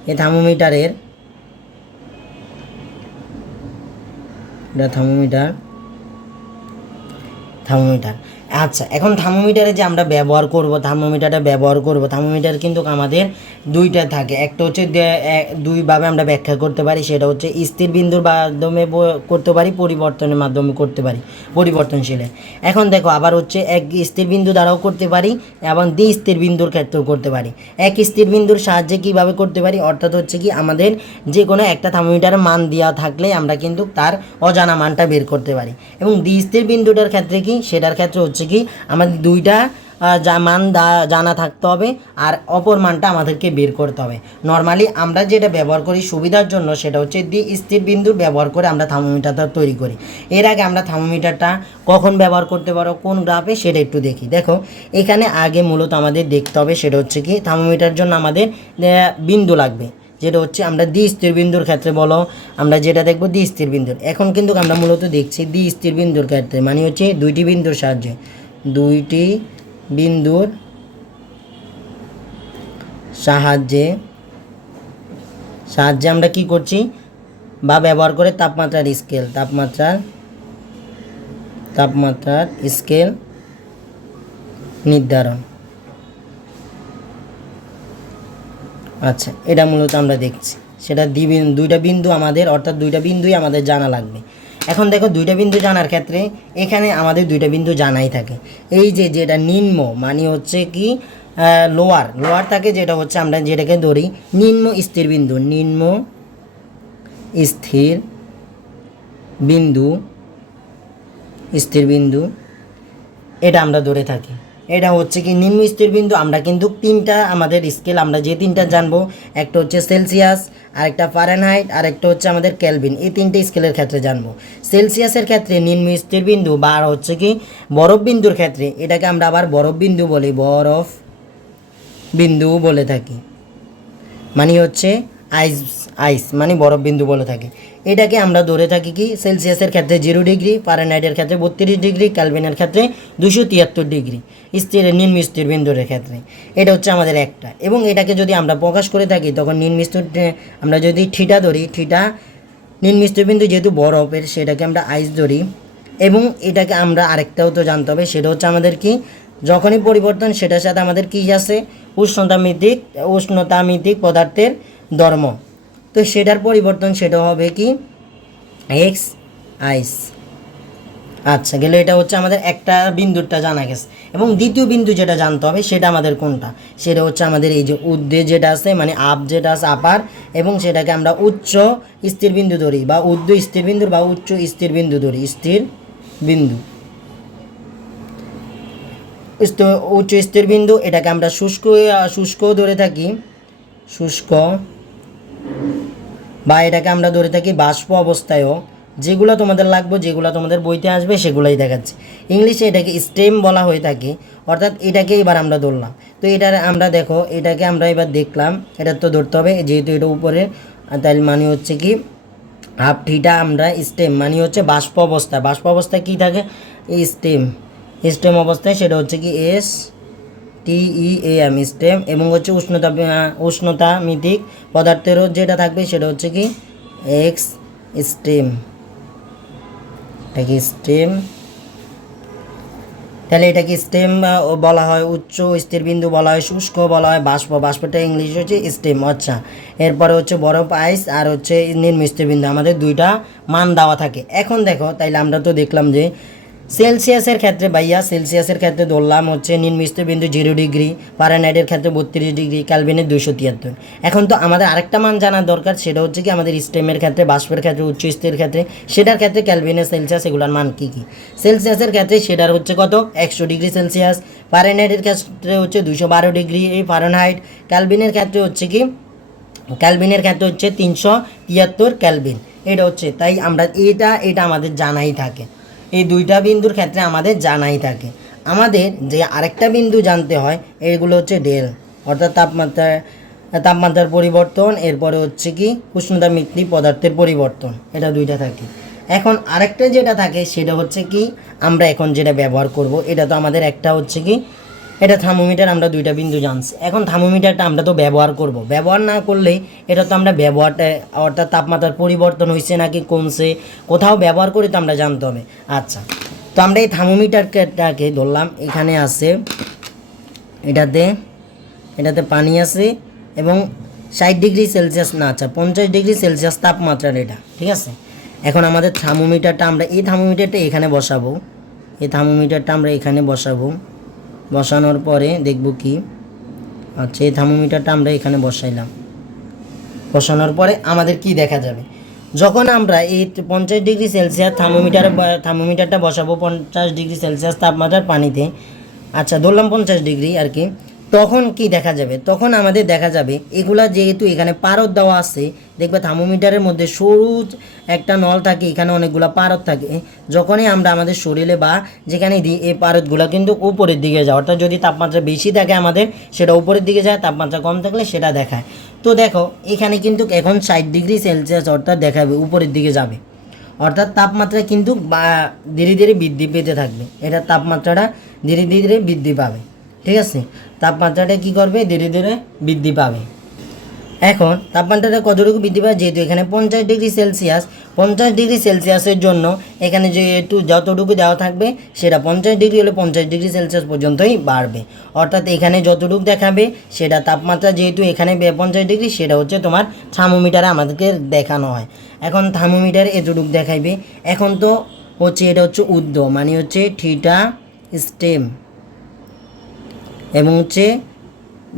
এই থার্মোমিটারের এটা থার্মোমিটার। আচ্ছা, এখন থার্মোমিটারে যে আমরা ব্যবহার করব, থার্মোমিটার কিন্তু আমাদের দুইটা থাকে। একটা হচ্ছে দুইভাবে আমরা ব্যাখ্যা করতে পারি, সেটা হচ্ছে স্থির বিন্দুর মাধ্যমে করতে পারি, পরিবর্তনের মাধ্যমে করতে পারি, পরিবর্তনশীলে। এখন দেখো আবার হচ্ছে এক স্থির বিন্দু দ্বারাও করতে পারি এবং দ্বি স্থির বিন্দুর ক্ষেত্রেও করতে পারি। এক স্থির বিন্দুর সাহায্যে কীভাবে করতে পারি, অর্থাৎ হচ্ছে কি আমাদের যে কোনো একটা থার্মোমিটারের মান দেওয়া থাকলে আমরা কিন্তু তার অজানা মানটা বের করতে পারি। এবং দ্বি স্থির বিন্দুটার ক্ষেত্রে কি, সেটার ক্ষেত্রে হচ্ছে কি আমাদের দুইটা মান জানা থাকতে হবে আর অপর মানটা আমাদেরকে বের করতে হবে। নর্মালি আমরা যেটা ব্যবহার করি সুবিধার জন্য সেটা হচ্ছে দ্বি স্থির বিন্দুর ব্যবহার করে আমরা থার্মোমিটারটা তৈরি করি। এর আগে আমরা থার্মোমিটারটা কখন ব্যবহার করতে পারো, কোন গ্রাফে, সেটা একটু দেখি। দেখো এখানে আগে মূলত আমাদের দেখতে হবে সেটা হচ্ছে কি থার্মোমিটার জন্য আমাদের বিন্দু লাগবে, যেটা হচ্ছে আমরা দ্বি স্থির বিন্দুর ক্ষেত্রে বলো আমরা যেটা দেখবো দ্বি স্থির বিন্দুর। এখন কিন্তু আমরা মূলত দেখছি দ্বি স্থির বিন্দুর ক্ষেত্রে, মানে হচ্ছে দুইটি বিন্দুর সাহায্যে আমরা কি করছি বা ব্যবহার করে তাপমাত্রার স্কেল নির্ধারণ। আচ্ছা, এটা মূলত আমরা দেখছি, সেটা দুইটা বিন্দু আমাদের, অর্থাৎ দুইটা বিন্দুই আমাদের জানা লাগবে। এখন দেখো দুইটা বিন্দু জানার ক্ষেত্রে এখানে আমাদের দুইটা বিন্দু জানাই থাকে। এই যে যেটা নিম্ন মানে হচ্ছে কি লোয়ার থাকে, যেটা হচ্ছে আমরা যেটাকে ধরি নিম্ন স্থির বিন্দু, এটা আমরা ধরে থাকি। এটা হচ্ছে কি নিম্ন স্থির বিন্দু। আমরা কিন্তু তিনটা আমাদের স্কেল আমরা যে তিনটা জানবো, একটা হচ্ছে সেলসিয়াস, আরেকটা ফারেনহাইট, আরেকটা হচ্ছে আমাদের কেলভিন। এই তিনটে স্কেলের ক্ষেত্রে জানবো। সেলসিয়াসের ক্ষেত্রে নিম্ন স্থির বিন্দু বা হচ্ছে কি বরফ বিন্দুর ক্ষেত্রে এটাকে আমরা আবার বরফ বিন্দু বলে থাকি, মানে হচ্ছে আইস মানে বরফ বিন্দু বলে থাকি। এটাকে আমরা ধরে থাকি কি সেলসিয়াসের ক্ষেত্রে 0 ডিগ্রি, ফারেনহাইটের ক্ষেত্রে 32 ডিগ্রি, ক্যালভিনের ক্ষেত্রে 273 ডিগ্রি নিম্ন স্থির বিন্দুর ক্ষেত্রে। এটা হচ্ছে আমাদের একটা। এবং এটাকে যদি আমরা প্রকাশ করে থাকি তখন আমরা যদি থিটা ধরি, নিম্ন স্থির বিন্দু যেহেতু বরফের সেটাকে আমরা আইস ধরি। এবং এটাকে আমরা আরেকটাও তো জানতে হবে, সেটা হচ্ছে আমাদের কি যখনই পরিবর্তন সেটার সাথে আমাদের কী আছে, উষ্ণতামিতিক পদার্থের ধর্ম। তো সেটার পরিবর্তন সেটা হবে কি এক্স আইস। আচ্ছা গেলে এটা হচ্ছে আমাদের একটা বিন্দুটা জানা গেছে। এবং দ্বিতীয় বিন্দু যেটা জানতে হবে সেটা আমাদের কোনটা, সেটা হচ্ছে আমাদের এই যে ঊর্ধ্বে যেটা আছে মানে আপ যেটা আছে আপার, এবং সেটাকে আমরা উচ্চ স্থির বিন্দু ধরি বা ঊর্ধ্ব স্থির বিন্দু বা উচ্চ স্থির বিন্দু ধরি, উচ্চ স্থির বিন্দু। এটাকে আমরা শুষ্ক ধরে থাকি, বা এটাকে আমরা ধরে থাকি বাষ্প অবস্থায়ও। যেগুলো তোমাদের লাগবে, যেগুলো তোমাদের বইতে আসবে সেগুলোই দেখাচ্ছে। ইংলিশে এটাকে স্টেম বলা হয়ে থাকে, অর্থাৎ এটাকে এবার আমরা ধরলাম। তো এটা আমরা দেখো এটাকে আমরা এবার দেখলাম, এটা তো ধরতে হবে যেহেতু এটা উপরে, তাই মানে হচ্ছে কি হাফ থিটা আমরা স্টেম মানে হচ্ছে বাষ্প অবস্থায় কী থাকে স্টেম অবস্থায়, সেটা হচ্ছে কি STEAM স্টেম। এবং হচ্ছে উষ্ণতামিতিক পদার্থেরও যেটা থাকবে সেটা হচ্ছে কি এক্স স্টেম। তাহলে এটাকে স্টেম বলা হয়, উচ্চ স্থির বিন্দু বলা হয়, শুষ্ক বলা হয় বাষ্পটা ইংলিশ হচ্ছে স্টেম। আচ্ছা, এরপরে হচ্ছে বরফ আইস আর হচ্ছে নিম্ন স্থির বিন্দু, আমাদের দুইটা মান দেওয়া থাকে। এখন দেখো তাইলে আমরা তো দেখলাম যে সেলসিয়াসের ক্ষেত্রে ভাইয়া, সেলসিয়াসের ক্ষেত্রে ধরলাম হচ্ছে নিম্নস্থ বিন্দু 0 ডিগ্রি, ফারেনহাইটের ক্ষেত্রে 32 ডিগ্রি, ক্যালভিনের 273। এখন তো আমাদের আরেকটা মান জানার দরকার, সেটা হচ্ছে কি আমাদের স্টেমের ক্ষেত্রে, বাষ্পের ক্ষেত্রে, উচ্চ স্থিতির ক্ষেত্রে, সেটার ক্ষেত্রে ক্যালভিনের, সেলসিয়াস এগুলোর মান কী কী। সেলসিয়াসের ক্ষেত্রে সেটার হচ্ছে কত 100 ডিগ্রি সেলসিয়াস, ফারেনহাইটের ক্ষেত্রে হচ্ছে 212 ডিগ্রি ফারেনহাইট, ক্যালভিনের ক্ষেত্রে হচ্ছে কি, ক্যালভিনের ক্ষেত্রে হচ্ছে 373 ক্যালভিন। এটা হচ্ছে, তাই আমরা এটা আমাদের জানাই থাকে, এই দুইটা বিন্দুর ক্ষেত্রে আমাদের জানাই থাকে। আমাদের যে আরেকটা বিন্দু জানতে হয়, এগুলো হচ্ছে ডেল, অর্থাৎ তাপমাত্রার পরিবর্তন, এরপরে হচ্ছে কি উষ্ণতা মিতি পদার্থের পরিবর্তন, এটা দুইটা থাকে। এখন আরেকটা যেটা থাকে সেটা হচ্ছে কি আমরা এখন যেটা ব্যবহার করব, এটা তো আমাদের একটা হচ্ছে কি এটা থার্মোমিটার, আমরা দুইটা বিন্দু জানছি। এখন থার্মোমিটারটা আমরা তো ব্যবহার করব, ব্যবহার না করলে এটা তো আমরা ব্যবহারটা, অর্থাৎ তাপমাত্রার পরিবর্তন হয়েছে নাকি কমছে, কোথাও ব্যবহার করে তো আমরা জানতে হবে। আচ্ছা, তো আমরা এই থার্মোমিটারটাকে ধরলাম, এখানে আছে এটাতে পানি আছে এবং 60 ডিগ্রি সেলসিয়াস না, আচ্ছা 50 ডিগ্রি সেলসিয়াস তাপমাত্রার এটা, ঠিক আছে। এখন আমাদের থার্মোমিটারটা, আমরা এই থার্মোমিটারটা এখানে বসাবো, এই থার্মোমিটারটা আমরা এখানে বসাবো, বসানোর পরে দেখব কি, আচ্ছা এই থার্মোমিটারটা আমরা এখানে বসাইলাম, বসানোর পরে আমাদের কি দেখা যাবে, যখন আমরা এই 50 ডিগ্রি সেলসিয়াস থার্মোমিটারটা বসাবো 50 ডিগ্রি সেলসিয়াস তাপমাত্রার পানিতে, আচ্ছা ধরলাম 50 ডিগ্রি আর কি, তখন কি দেখা যাবে, তখন আমাদের দেখা যাবে এগুলা যেহেতু এখানে পারদ দেওয়া আছে, দেখবে থার্মোমিটারের মধ্যে সরু একটা নল থাকে, এখানে অনেকগুলো পারদ থাকে, যখনই আমরা আমাদের শরীরে বা যেখানে দিই এই পারদগুলো কিন্তু উপরের দিকে যায়, অর্থাৎ যদি তাপমাত্রা বেশি থাকে আমাদের সেটা উপরের দিকে যায়, তাপমাত্রা কম থাকলে সেটা দেখায়। তো দেখো এখানে কিন্তু এখন 60 ডিগ্রি সেলসিয়াস অর্থাৎ দেখাবে উপরের দিকে যাবে, অর্থাৎ তাপমাত্রা কিন্তু ধীরে ধীরে বৃদ্ধি পেতে থাকবে, এটা তাপমাত্রাটা ধীরে ধীরে বৃদ্ধি পাবে, ঠিক আছে। তাপমাত্রাটা কি করবে, ধীরে ধীরে বৃদ্ধি পাবে। এখন তাপমাত্রাটা কতটুকু বৃদ্ধি পায়, যেহেতু এখানে 50 ডিগ্রি সেলসিয়াস, 50 ডিগ্রি সেলসিয়াসের জন্য এখানে যেহেতু যতটুকু দেওয়া থাকবে সেটা 50 ডিগ্রি হলে 50 ডিগ্রি সেলসিয়াস পর্যন্তই বাড়বে, অর্থাৎ এখানে যতটুকু দেখাবে সেটা তাপমাত্রা, যেহেতু এখানে 50 ডিগ্রি, সেটা হচ্ছে তোমার থার্মোমিটারে আমাদেরকে দেখানো হয়। এখন থার্মোমিটারে এতটুকু দেখাইবে। এখন তো হচ্ছে এটা হচ্ছে ঊর্ধ্ব, মানে হচ্ছে থিটা স্টেম এবং হচ্ছে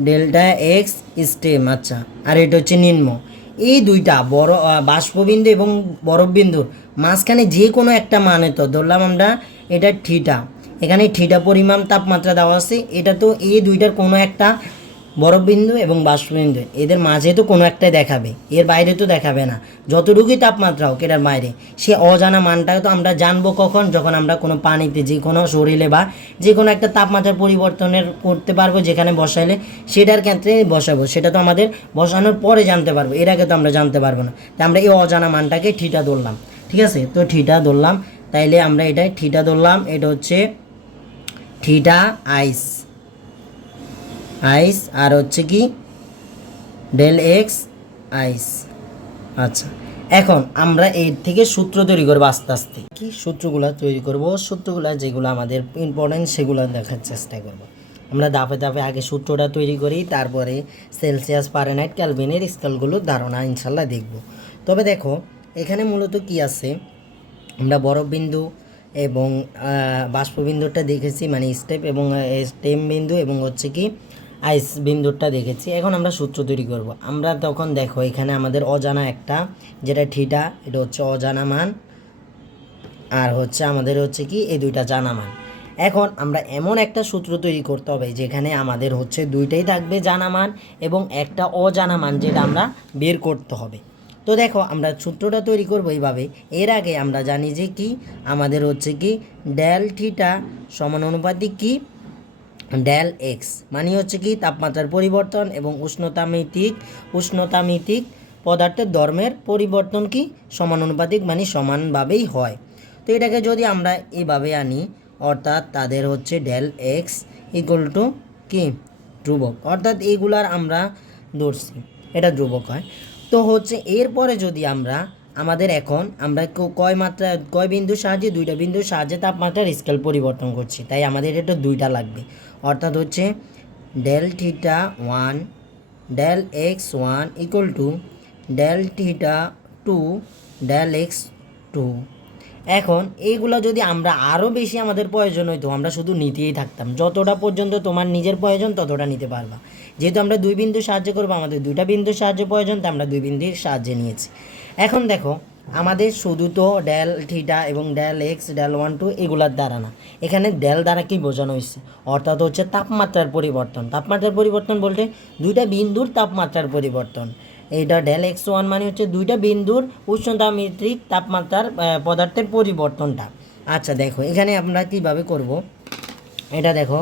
ডেল্টা এক্স স্টেম, আচ্ছা, আর এটা হচ্ছে নিম্ন। এই দুইটা বড় বাষ্পবিন্দু এবং বরফবিন্দুর মাঝখানে যে কোনো একটা মানে, তো ধরলাম আমরা এটা থিটা, এখানে থিটা পরিমাণ তাপমাত্রা দেওয়া আছে, এটা তো এই দুইটার কোনো একটা বরফবিন্দু এবং বাষ্পবিন্দু, এদের মাঝে তো কোনো একটাই দেখাবে, এর বাইরে তো দেখাবে না, যতটুকুই তাপমাত্রা হোক এটার বাইরে। সে অজানা মানটা তো আমরা জানবো কখন, যখন আমরা কোনো পানিতে, যে কোনো শরীরে বা যে কোনো একটা তাপমাত্রার পরিবর্তনের করতে পারবো, যেখানে বসাইলে সেটার ক্ষেত্রে বসাবো, সেটা তো আমাদের বসানোর পরে জানতে পারবো, এর আগে তো আমরা জানতে পারবো না। তাই আমরা এই অজানা মানটাকে থিটা ধরলাম, ঠিক আছে। তো থিটা ধরলাম, তাইলে আমরা এটাই থিটা ধরলাম, এটা হচ্ছে থিটা আইস, আর হচ্ছে কি ডেল এক্স আইস। আচ্ছা, এখন আমরা এর থেকে সূত্র তৈরি করবো আস্তে আস্তে, কি সূত্রগুলো তৈরি করব, সূত্রগুলো যেগুলো আমাদের ইম্পর্টেন্ট সেগুলো দেখার চেষ্টা করব। আমরা ধাপে ধাপে আগে সূত্রটা তৈরি করি, তারপরে সেলসিয়াস, ফারেনহাইট, ক্যালভিনের স্কেলগুলোর ধারণা ইনশাল্লাহ দেখব। তবে দেখো এখানে মূলত কি আছে, আমরা বরফবিন্দু এবং বাষ্পবিন্দুটা দেখেছি, মানে স্টেপ এবং স্টেম বিন্দু এবং হচ্ছে কি আইস বিন্দুটা দেখেছি। এখন আমরা সূত্র তৈরি করব। আমরা তখন দেখো এখানে আমাদের অজানা একটা, যেটা থিটা, এটা হচ্ছে অজানা মান, আর হচ্ছে আমাদের হচ্ছে কি এই দুইটা জানা মান। এখন আমরা এমন একটা সূত্র তৈরি করতে হবে যেখানে আমাদের হচ্ছে দুইটাই থাকবে জানা মান এবং একটা অজানা মান, যেটা আমরা বের করতে হবে। তো দেখো আমরা সূত্রটা তৈরি করবো এইভাবে। এর আগে আমরা জানি যে কি আমাদের হচ্ছে কি ডেল থিটা সমানুপাতিক কি ডেল এক্স, মানে হচ্ছে কি তাপমাত্রার পরিবর্তন এবং উষ্ণতামিতিক পদার্থের ধর্মের পরিবর্তন কি সমানুপাতিক, মানে সমানভাবেই হয়। তো এটাকে যদি আমরা এইভাবে আনি, অর্থাৎ তাদের হচ্ছে ডেল এক্স ইকুয়াল টু কি ধ্রুবক, অর্থাৎ এইগুলার আমরা ধরছি এটা ধ্রুবক হয়। তো হচ্ছে এরপরে যদি আমরা আমাদের এখন আমরা কয় বিন্দুর সাহায্যে, দুইটা বিন্দুর সাহায্যে তাপমাত্রার স্কেল পরিবর্তন করছি, তাই আমাদের এটা দুইটা লাগবে, অর্থাৎ হচ্ছে del theta 1 del x 1 equal to del theta 2 del x 2। এখন এইগুলো যদি আমরা আরও বেশি আমাদের প্রয়োজন হইতো আমরা শুধু নিতেই থাকতাম, যতটা পর্যন্ত তোমার নিজের প্রয়োজন ততটা নিতে পারবা। যেহেতু আমরা দুই বিন্দু সাহায্য করবো, আমাদের দুইটা বিন্দুর সাহায্য প্রয়োজন, তো আমরা দুই বিন্দুর সাহায্যে নিয়েছি। এখন দেখো আমাদের শুধু তো ডেল থিটা এবং ডেল এক্স ডেল 1 2 এগুলার দ্বারা না, এখানে ডেল দ্বারা কি বোঝানো হয়েছে, অর্থাৎ হচ্ছে তাপমাত্রার পরিবর্তন। তাপমাত্রার পরিবর্তন বলতে দুইটা বিন্দুর তাপমাত্রার পরিবর্তন। এইটা ডেল এক্স ওয়ান মানে হচ্ছে দুইটা বিন্দুর উষ্ণতা মাত্রিক তাপমাত্রার পদার্থের পরিবর্তনটা। আচ্ছা দেখো এখানে আমরা কীভাবে করব এটা দেখো।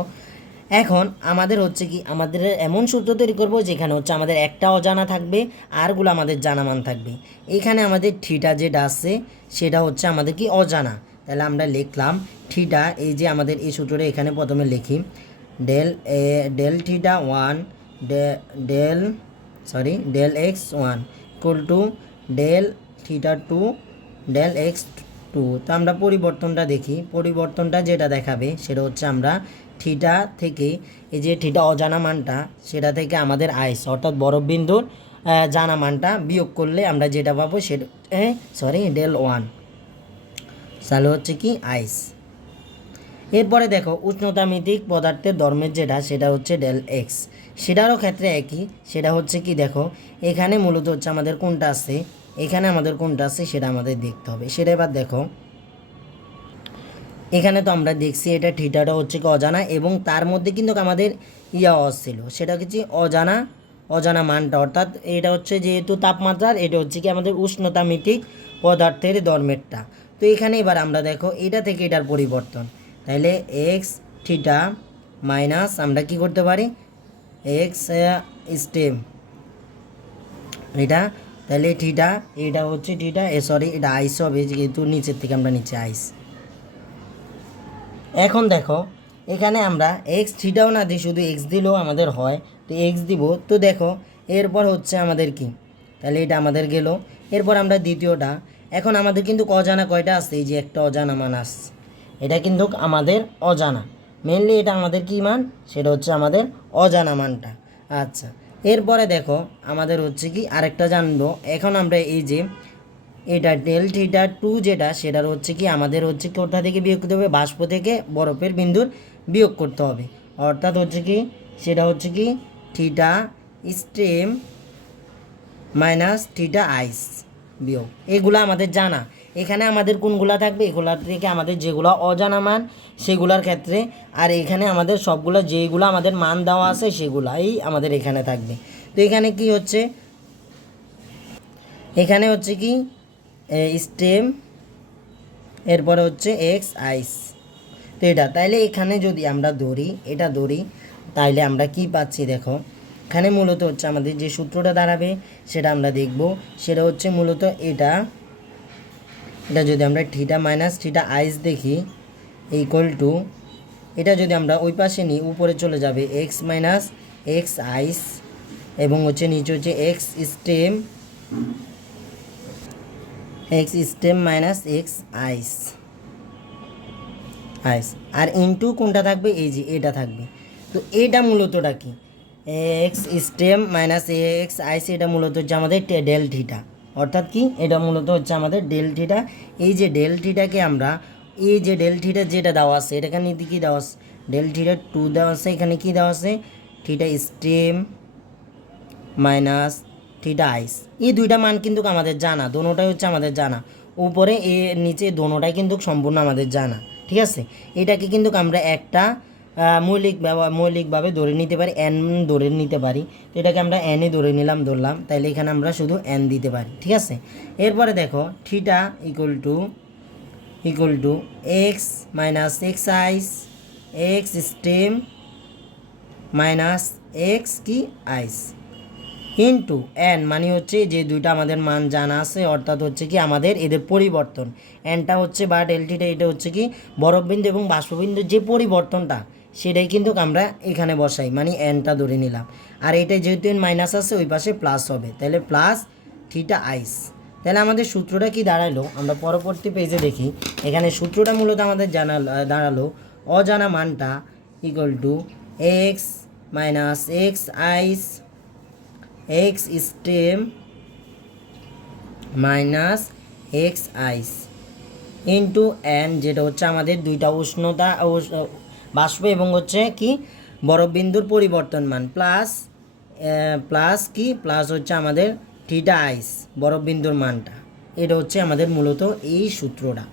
এখন আমাদের হচ্ছে কি, আমাদের এমন সূত্র তৈরি করবো যেখানে হচ্ছে আমাদের একটা অজানা থাকবে আরগুলো আমাদের জানা মান থাকবে। এখানে আমাদের থিটা যেটা আছে সেটা হচ্ছে আমাদের কি অজানা, তাহলে আমরা লিখলাম থিটা, এই যে আমাদের এই সূত্রটা এখানে প্রথমে লিখি del theta one del x one equal to del theta two del x two. তো আমরা পরিবর্তনটা দেখি, পরিবর্তনটা যেটা দেখাবে সেটা হচ্ছে আমরা থিটা থেকে এই যে থিটা অজানা মানটা সেটা থেকে আমাদের আইস অর্থাৎ বরফ বিন্দুর জানা মানটা বিয়োগ করলে আমরা যেটা পাবো সেটা ডেল ওয়ান, তাহলে হচ্ছে কি আইস। এরপরে দেখো উষ্ণতামিতিক পদার্থের ধর্মের যেটা সেটা হচ্ছে ডেল এক্স, সেটারও ক্ষেত্রে একই। সেটা হচ্ছে কি দেখো এখানে মূলত হচ্ছে আমাদের কোনটা আছে, এখানে আমাদের কোনটা আছে সেটা আমাদের দেখতে হবে। সেটা এবার দেখো এখানে তো আমরা দেখছি এটা থিটাটা হচ্ছে কি অজানা, এবং তার মধ্যে কিন্তু আমাদের ছিল সেটা হচ্ছে অজানা মানটা, অর্থাৎ এটা হচ্ছে যেহেতু তাপমাত্রার, এটা হচ্ছে কি আমাদের উষ্ণতামিতিক পদার্থের ধর্মেরটা। তো এখানে এবার আমরা দেখো এটা থেকে এটার পরিবর্তন, তাহলে এক্স থিটা মাইনাস আমরা কি করতে পারি এক্স স্টেম এটা, তাহলে থিটা এটা হচ্ছে থিটা এটা আইস হবে যেহেতু নিচের থেকে আমরা নিচে আইস। এখন দেখো এখানে আমরা এক্স থিটাও না দিই, শুধু এক্স দিলেও আমাদের হয়, তো এক্স দিব। তো দেখো এরপর হচ্ছে আমাদের কি, তাহলে এটা আমাদের গেল। এরপর আমরা দ্বিতীয়টা, এখন আমাদের কিন্তু অজানা কয়টা আছে, এই যে একটা অজানা মান আসছে, এটা কিন্তু আমাদের অজানা, মেনলি এটা আমাদের কি মান, সেটা হচ্ছে আমাদের অজানা মানটা। আচ্ছা এরপরে দেখো আমাদের হচ্ছে কি আরেকটা জানবো। এখন আমরা এই যে এটা ডেল থিটা টু যেটা সেটার হচ্ছে কি আমাদের হচ্ছে কি ওটা থেকে বিয়োগ করতে হবে, বাষ্প থেকে বরফের বিন্দুর বিয়োগ করতে হবে, অর্থাৎ হচ্ছে কি সেটা হচ্ছে কি থিটা স্টেম মাইনাস থিটা আইস বিয়োগ, এগুলো আমাদের জানা। এখানে আমাদের কোনগুলা থাকবে, এগুলার থেকে আমাদের যেগুলো অজানা মান সেগুলোর ক্ষেত্রে, আর এখানে আমাদের সবগুলো যেগুলো আমাদের মান দেওয়া আছে সেগুলাই আমাদের এখানে থাকবে। তো এখানে কি হচ্ছে, এখানে হচ্ছে কি স্টেম এরপরে হচ্ছে এক্স আইস, তো এটা তাইলে এখানে যদি আমরা এটা ধরি তাইলে আমরা কি পাচ্ছি দেখো, এখানে মূলত হচ্ছে আমাদের যে সূত্রটা দাঁড়াবে সেটা আমরা দেখব। সেটা হচ্ছে মূলত এটা যদি আমরা থিটা মাইনাস থিটা আইস দেখি ইকুয়াল টু, এটা যদি আমরা ওই পাশে নিই উপরে চলে যাবে এক্স মাইনাস এক্স আইস, এবং হচ্ছে নিচে হচ্ছে X stem minus x ice আর ইনটু কোনটা থাকবে, এই যে এটা থাকবে। তো এটা মূলতটা কি, x stem minus x ice, এটা মূলত হচ্ছে আমাদের ডেল থিটা, অর্থাৎ কি এটা মূলত হচ্ছে আমাদের ডেল থিটা। এই যে ডেল থিটাকে আমরা এই যে ডেল থিটা যেটা দেওয়া আছে এটা এখানে কী দেওয়া আছে, ডেল থিটা টু দেওয়া আছে, এখানে কী দেওয়া আছে থিটা স্টেম মাইনাস থিটা আইস। এই দুইটা মান কিন্তু আমাদের জানা, দোনোটাই হচ্ছে আমাদের জানা, উপরে এ নিচে দোনোটাই কিন্তু সম্পূর্ণ আমাদের জানা, ঠিক আছে। এটাকে কিন্তু আমরা একটা মৌলিকভাবে ধরে নিতে পারি, এন ধরে নিতে পারি। তো এটাকে আমরা এনই ধরলাম, তাইলে এখানে আমরা শুধু এন দিতে পারি, ঠিক আছে। এরপরে দেখো theta equal to x minus x ice x stem minus x কি আইস ইন্টু এন, মানে হচ্ছে যে দুইটা আমাদের মান জানা আছে, অর্থাৎ হচ্ছে কি আমাদের এদের পরিবর্তন, এনটা হচ্ছে বা ডেলটিটা এটা হচ্ছে কি বরফবিন্দু এবং বাষ্পবিন্দুর যে পরিবর্তনটা সেটাই কিন্তু আমরা এখানে বসাই, মানে এনটা ধরে নিলাম। আর এটা যেহেতু এন মাইনাস আছে ওই পাশে প্লাস হবে, তাহলে প্লাস থিটা আইস। তাহলে আমাদের সূত্রটা কি দাঁড়ালো, আমরা পরবর্তী পেজে দেখি। এখানে সূত্রটা মূলত আমাদের দাঁড়ালো অজানা মানটা equal to x minus x ice x stem minus x ice into n, যেটা হচ্ছে আমাদের দুইটা উষ্ণতা বাষ্প এবং হচ্ছে কি বরফবিন্দুর পরিবর্তন মান, প্লাস প্লাস কি প্লাস হচ্ছে আমাদের থিটা আইস বরফবিন্দুর মানটা। এটা হচ্ছে আমাদের মূলত এই সূত্রটা,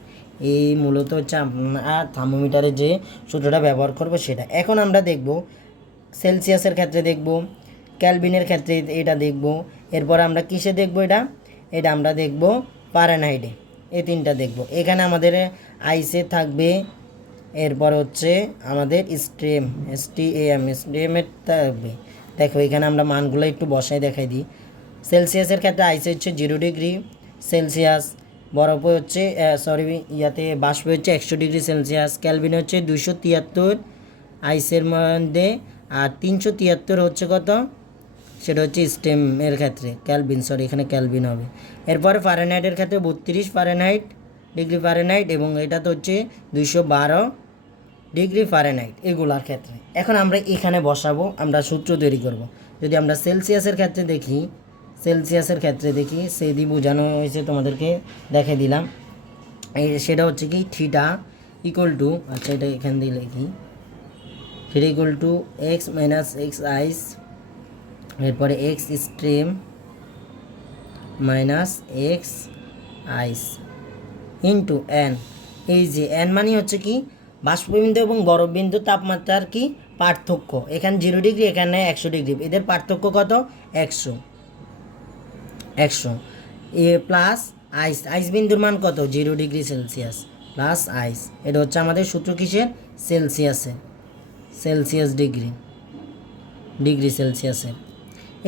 এই মূলত হচ্ছে আমরা থার্মোমিটারের যে সূত্রটা ব্যবহার করবো সেটা। এখন আমরা দেখব সেলসিয়াসের ক্ষেত্রে, দেখব ক্যালভিনের ক্ষেত্রে এটা দেখব, এরপর আমরা কিসে দেখব এটা, এটা আমরা দেখব ফারেনহাইটে, এই তিনটা দেখব। এখানে আমাদের আইসে থাকবে, এরপর হচ্ছে আমাদের স্টেমের থাকবে। দেখো এখানে আমরা মানগুলো একটু বসাই দেখাই দিই। সেলসিয়াসের ক্ষেত্রে আইসে হচ্ছে 0 ডিগ্রি সেলসিয়াস, বরফে হচ্ছে ইয়াতে বাষ্পে হচ্ছে 100 ডিগ্রি সেলসিয়াস, ক্যালভিনে হচ্ছে 273 আইসের মধ্যে, আর 373 হচ্ছে কত, সেটা হচ্ছে স্টেমের ক্ষেত্রে ক্যালভিন, এখানে ক্যালভিন হবে। এরপরে ফারেনহাইটের ক্ষেত্রে 32 ডিগ্রি ফারেনহাইট, এবং এটা তো হচ্ছে 212 ডিগ্রি ফারেনহাইট এগুলার ক্ষেত্রে। এখন আমরা এখানে বসাবো, আমরা সূত্র তৈরি করব। যদি আমরা সেলসিয়াসের ক্ষেত্রে দেখি, সেদি বোঝানো হয়েছে তোমাদেরকে দেখে দিলাম। সেটা হচ্ছে কি থিটা ইকুয়াল টু, আচ্ছা এটা এখান দিয়ে লিখি, theta equal to x minus x আইস, এরপরে এক্স স্ট্রিম মাইনাস এক্স আইস ইন্টু এন। এই যে এন মানে হচ্ছে কি বাষ্পবিন্দু এবং বরফবিন্দু তাপমাত্রার কি পার্থক্য। এখানে 0 ডিগ্রি, এখানে 100 ডিগ্রি, এদের পার্থক্য কত, 100 এ প্লাস আইস বিন্দুর মান কত, 0 ডিগ্রি সেলসিয়াস প্লাস আইস। এটা হচ্ছে আমাদের সূত্র কিসের, সেলসিয়াস ডিগ্রি সেলসিয়াসের।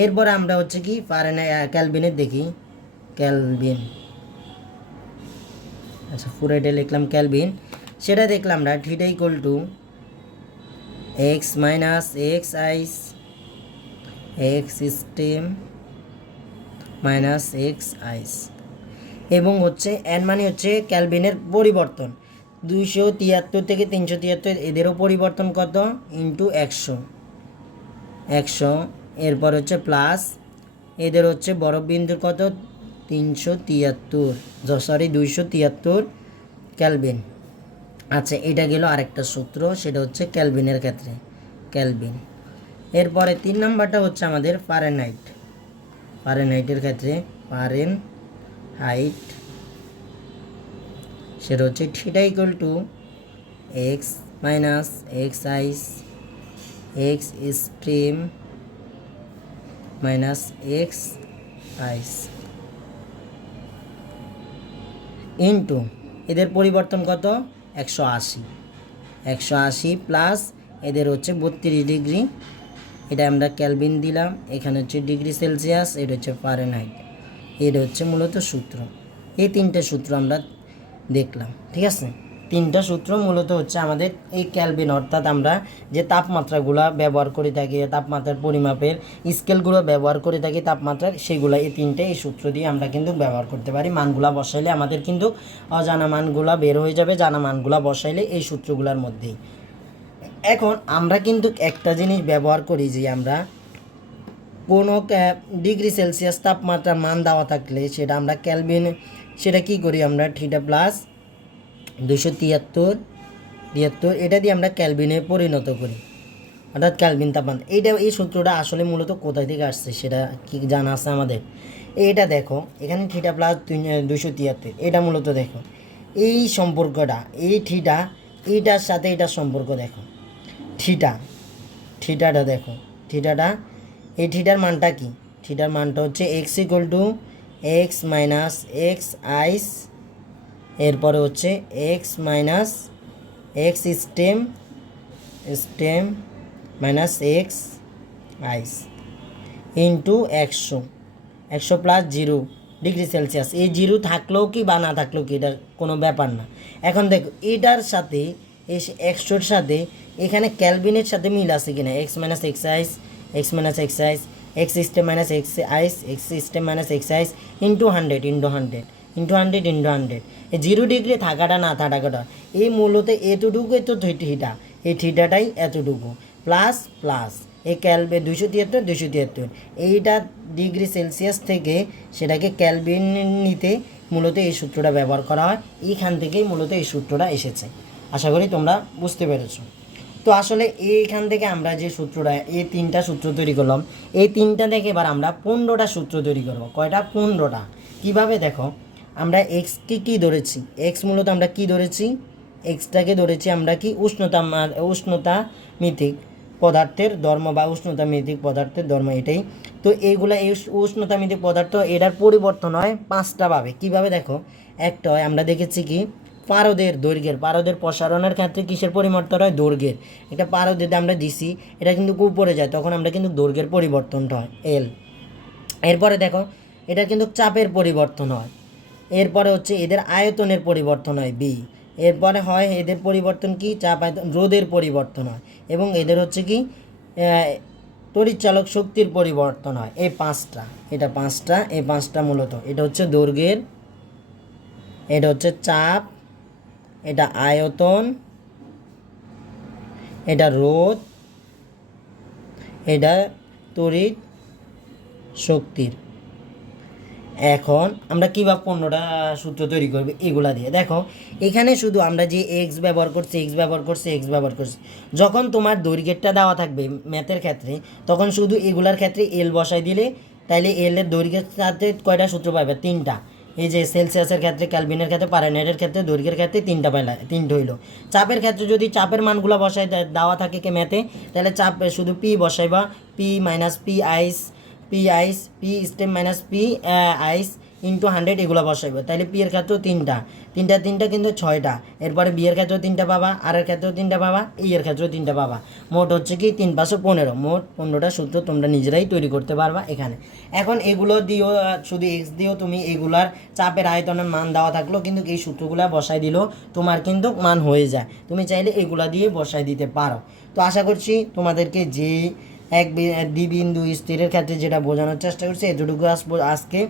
এরপরে আমরা হচ্ছে কি ক্যালভিনের দেখি, ক্যালভিন, আচ্ছা পুরোটা লিখলাম ক্যালভিন। সেটা দেখলাম আমরা theta equal to x minus x ice x stem minus x ice, এবং হচ্ছে এন মানে হচ্ছে ক্যালভিনের পরিবর্তন, 273 থেকে 373 এদেরও পরিবর্তন কত, ইন্টু 100, এরপর হচ্ছে প্লাস এদের হচ্ছে বরফবিন্দুর কত, 273 ক্যালভিন। আচ্ছা এটা গেল আরেকটা সূত্র, সেটা হচ্ছে ক্যালভিনের ক্ষেত্রে ক্যালভিন। এরপরে 3 নাম্বারটা হচ্ছে আমাদের ফারেনহাইটের ক্ষেত্রে ফারেনহাইট, সেটা হচ্ছে theta equal to x minus x ice x stream minus x ice into এদের পরিবর্তন কত, 180 প্লাস এদের হচ্ছে 32 ডিগ্রি, এটা আমরা ক্যালভিন দিলাম, এখানে হচ্ছে ডিগ্রি সেলসিয়াস, এটা হচ্ছে ফারেনহাইট। এটা হচ্ছে মূলত সূত্র। এই তিনটে সূত্র আমরা দেখলাম, ঠিক আছে। তিনটা সূত্র মূলত হচ্ছে আমাদের এই ক্যালভিন, অর্থাৎ আমরা যে তাপমাত্রাগুলো ব্যবহার করে থাকি, তাপমাত্রার পরিমাপের স্কেলগুলো ব্যবহার করে থাকি তাপমাত্রার, সেগুলো এই তিনটে এই সূত্র দিয়ে আমরা কিন্তু ব্যবহার করতে পারি। মানগুলা বসাইলে আমাদের কিন্তু অজানা মানগুলা বের হয়ে যাবে, জানা মানগুলা বসাইলে এই সূত্রগুলোর মধ্যেই। এখন আমরা কিন্তু একটা জিনিস ব্যবহার করি, যে আমরা কোনো ডিগ্রি সেলসিয়াস তাপমাত্রার মান দেওয়া থাকলে সেটা আমরা ক্যালভিন, সেটা কি করি আমরা থিটা প্লাস 273 এটা দিয়ে আমরা ক্যালভিনে পরিণত করি, অর্থাৎ ক্যালভিন তাপমাত্রা। এই সূত্রটা আসলে মূলত কোথায় থেকে আসছে সেটা কি জানা আছে আমাদের? এইটা দেখো, এখানে থিটা প্লাস 273, এটা মূলত দেখো এই সম্পর্কটা, এই থিটা এইটার সাথে এটার সম্পর্ক দেখো, থিটাটা দেখো, এই থিটার মানটা কি, থিটার মানটা হচ্ছে x equal to x minus x আইস, এরপরে হচ্ছে x minus x stem minus x আইস ইন্টু 100 প্লাস 0 ডিগ্রি সেলসিয়াস। এই 0 থাকলেও কি বা না থাকলেও কি এটা কোনো ব্যাপার না। এখন দেখো এটার সাথে এই 100-র সাথে এখানে ক্যালভিনের সাথে মিল আছে কিনা, x minus x ice x minus x ice x stem minus x ice x stem minus x আইস ইন্টু 100 এই 0 ডিগ্রি থাকাটা না থাকাটা, এই মূলত এতটুকু তো থিটা, এই থিটাটাই এতটুকু প্লাস এই 273 এইটা ডিগ্রি সেলসিয়াস থেকে সেটাকে ক্যালভিন নিতে মূলত এই সূত্রটা ব্যবহার করা হয়, এইখান থেকেই মূলত এই সূত্রটা এসেছে। আশা করি তোমরা বুঝতে পেরেছো। তো আসলে এইখান থেকে আমরা যে সূত্রটা, এই 3টা সূত্র তৈরি করলাম, এই 3টা থেকে এবার আমরা 15টা সূত্র তৈরি করবো। কয়টা? 15টা। কীভাবে? দেখো, আমরা এক্সকে কী ধরেছি? এক্স মূলত আমরা কি ধরেছি? এক্সটাকে ধরেছি আমরা কি? উষ্ণতা মিতিক পদার্থের ধর্ম বা উষ্ণতা মিতিক পদার্থের ধর্ম, এটাই। তো এইগুলা, এই উষ্ণতা মিতিক পদার্থ, এটার পরিবর্তন হয় 5টা ভাবে। কীভাবে? দেখো, একটা হয়, আমরা দেখেছি কি, পারদের দৈর্ঘ্যের, পারদের প্রসারণের ক্ষেত্রে কিসের পরিবর্তন হয়? দৈর্ঘ্যের। এটা পারদ যদি আমরা দিছি, এটা কিন্তু উপরে যায়, তখন আমরা কিন্তু দৈর্ঘ্যের পরিবর্তনটা হয় এল। এরপরে দেখো, এটা কিন্তু চাপের পরিবর্তন হয়। এরপরে হচ্ছে এদের আয়তনের পরিবর্তন হয় বি। এরপরে হয় এদের পরিবর্তন কি? চাপ, আয়তন, রোধের পরিবর্তন হয়। এবং এদের হচ্ছে কি, তড়িৎচালক শক্তির পরিবর্তন হয়। এই 5টা, এটা 5টা, এই 5টা মূলত, এটা হচ্ছে দৈর্ঘ্যের, এটা হচ্ছে চাপ, এটা আয়তন, এটা রোধ, এটা তড়িৎ শক্তির। এখন আমরা কীভাবে 15টা সূত্র তৈরি করবো? এগুলা দিয়ে। দেখো, এখানে শুধু আমরা যে এক্স ব্যবহার করছি, যখন তোমার দৈর্ঘ্যেরটা দেওয়া থাকবে ম্যাথের ক্ষেত্রে, তখন শুধু এগুলার ক্ষেত্রে এল বসাই দিলে, তাইলে এলের দৈর্ঘ্যের সাথে কয়টা সূত্র পাবে? 3টা। এই যে সেলসিয়াসের ক্ষেত্রে, ক্যালভিনের ক্ষেত্রে, ফারেনহাইটের ক্ষেত্রে, দৈর্ঘ্যের ক্ষেত্রে 3টা পাইলা, 3টে হইলো। চাপের ক্ষেত্রে যদি চাপের মানগুলো বসাই দেওয়া থাকে কি ম্যাথে, তাহলে চাপ শুধু পি বসাইবা, পি মাইনাস পি আইস, পি স্টেম মাইনাস পি আইস ইন্টু 100, এগুলো বসাইব। তাহলে পি এর ক্ষেত্রেও 3টা, কিন্তু 6টা। এরপরে বি এর ক্ষেত্রেও 3টা পাবা, আর এর ক্ষেত্রেও 3টা পাবা, এই এর ক্ষেত্রেও 3টা পাবা। মোট হচ্ছে কি 3 5 15, মোট 15টা সূত্র তোমরা নিজেরাই তৈরি করতে পারবা এখানে। এখন এগুলো দিয়েও, শুধু এক্স দিয়েও তুমি এগুলার চাপের আয়তনের মান দেওয়া থাকলো, কিন্তু এই সূত্রগুলো বসাই দিলেও তোমার কিন্তু মান হয়ে যায়। তুমি চাইলে এগুলা দিয়ে বসাই দিতে পারো। তো আশা করছি তোমাদেরকে যে দ্বিবিন্দু স্থিরের ক্ষেত্রে যেটা বোঝানোর চেষ্টা করছি, এতটুকু আসবো আজকে।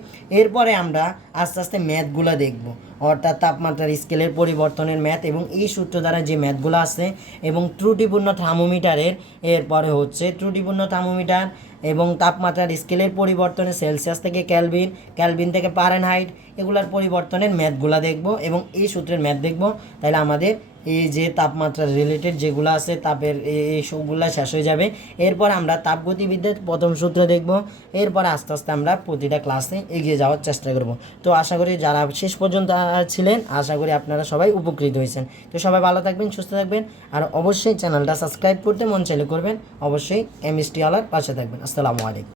এরপরে আমরা আস্তে আস্তে ম্যাথগুলো দেখব, অর্থাৎ তাপমাত্রার স্কেলের পরিবর্তনের ম্যাথ, এবং এই সূত্র দ্বারা যে ম্যাথগুলো আছে, এবং ত্রুটিপূর্ণ থার্মোমিটারের, এরপরে হচ্ছে ত্রুটিপূর্ণ থার্মোমিটার এবং তাপমাত্রার স্কেলের পরিবর্তনে সেলসিয়াস থেকে ক্যালভিন, ক্যালভিন থেকে ফারেনহাইট, এগুলার পরিবর্তনের ম্যাথগুলো দেখব এবং এই সূত্রের ম্যাথ দেখব। তাহলে আমাদের এই যে তাপমাত্রা রিলেটেড যেগুলো আছে, তাপের এই সবগুলো শেষ হয়ে যাবে। এরপর আমরা তাপগতিবিদ্যার প্রথম সূত্র দেখব। এরপর আস্তে আস্তে আমরা প্রতিটা ক্লাসে এগিয়ে যাওয়ার চেষ্টা করব। তো আশা করি যারা শেষ পর্যন্ত ছিলেন, আশা করি আপনারা সবাই উপকৃত হয়েছেন। তো সবাই ভালো থাকবেন, সুস্থ থাকবেন, আর অবশ্যই চ্যানেলটা সাবস্ক্রাইব করতে মন চাইলে করবেন। অবশ্যই কেমিস্ট্রি ওয়ালার পাশে থাকবেন। আসসালামু আলাইকুম।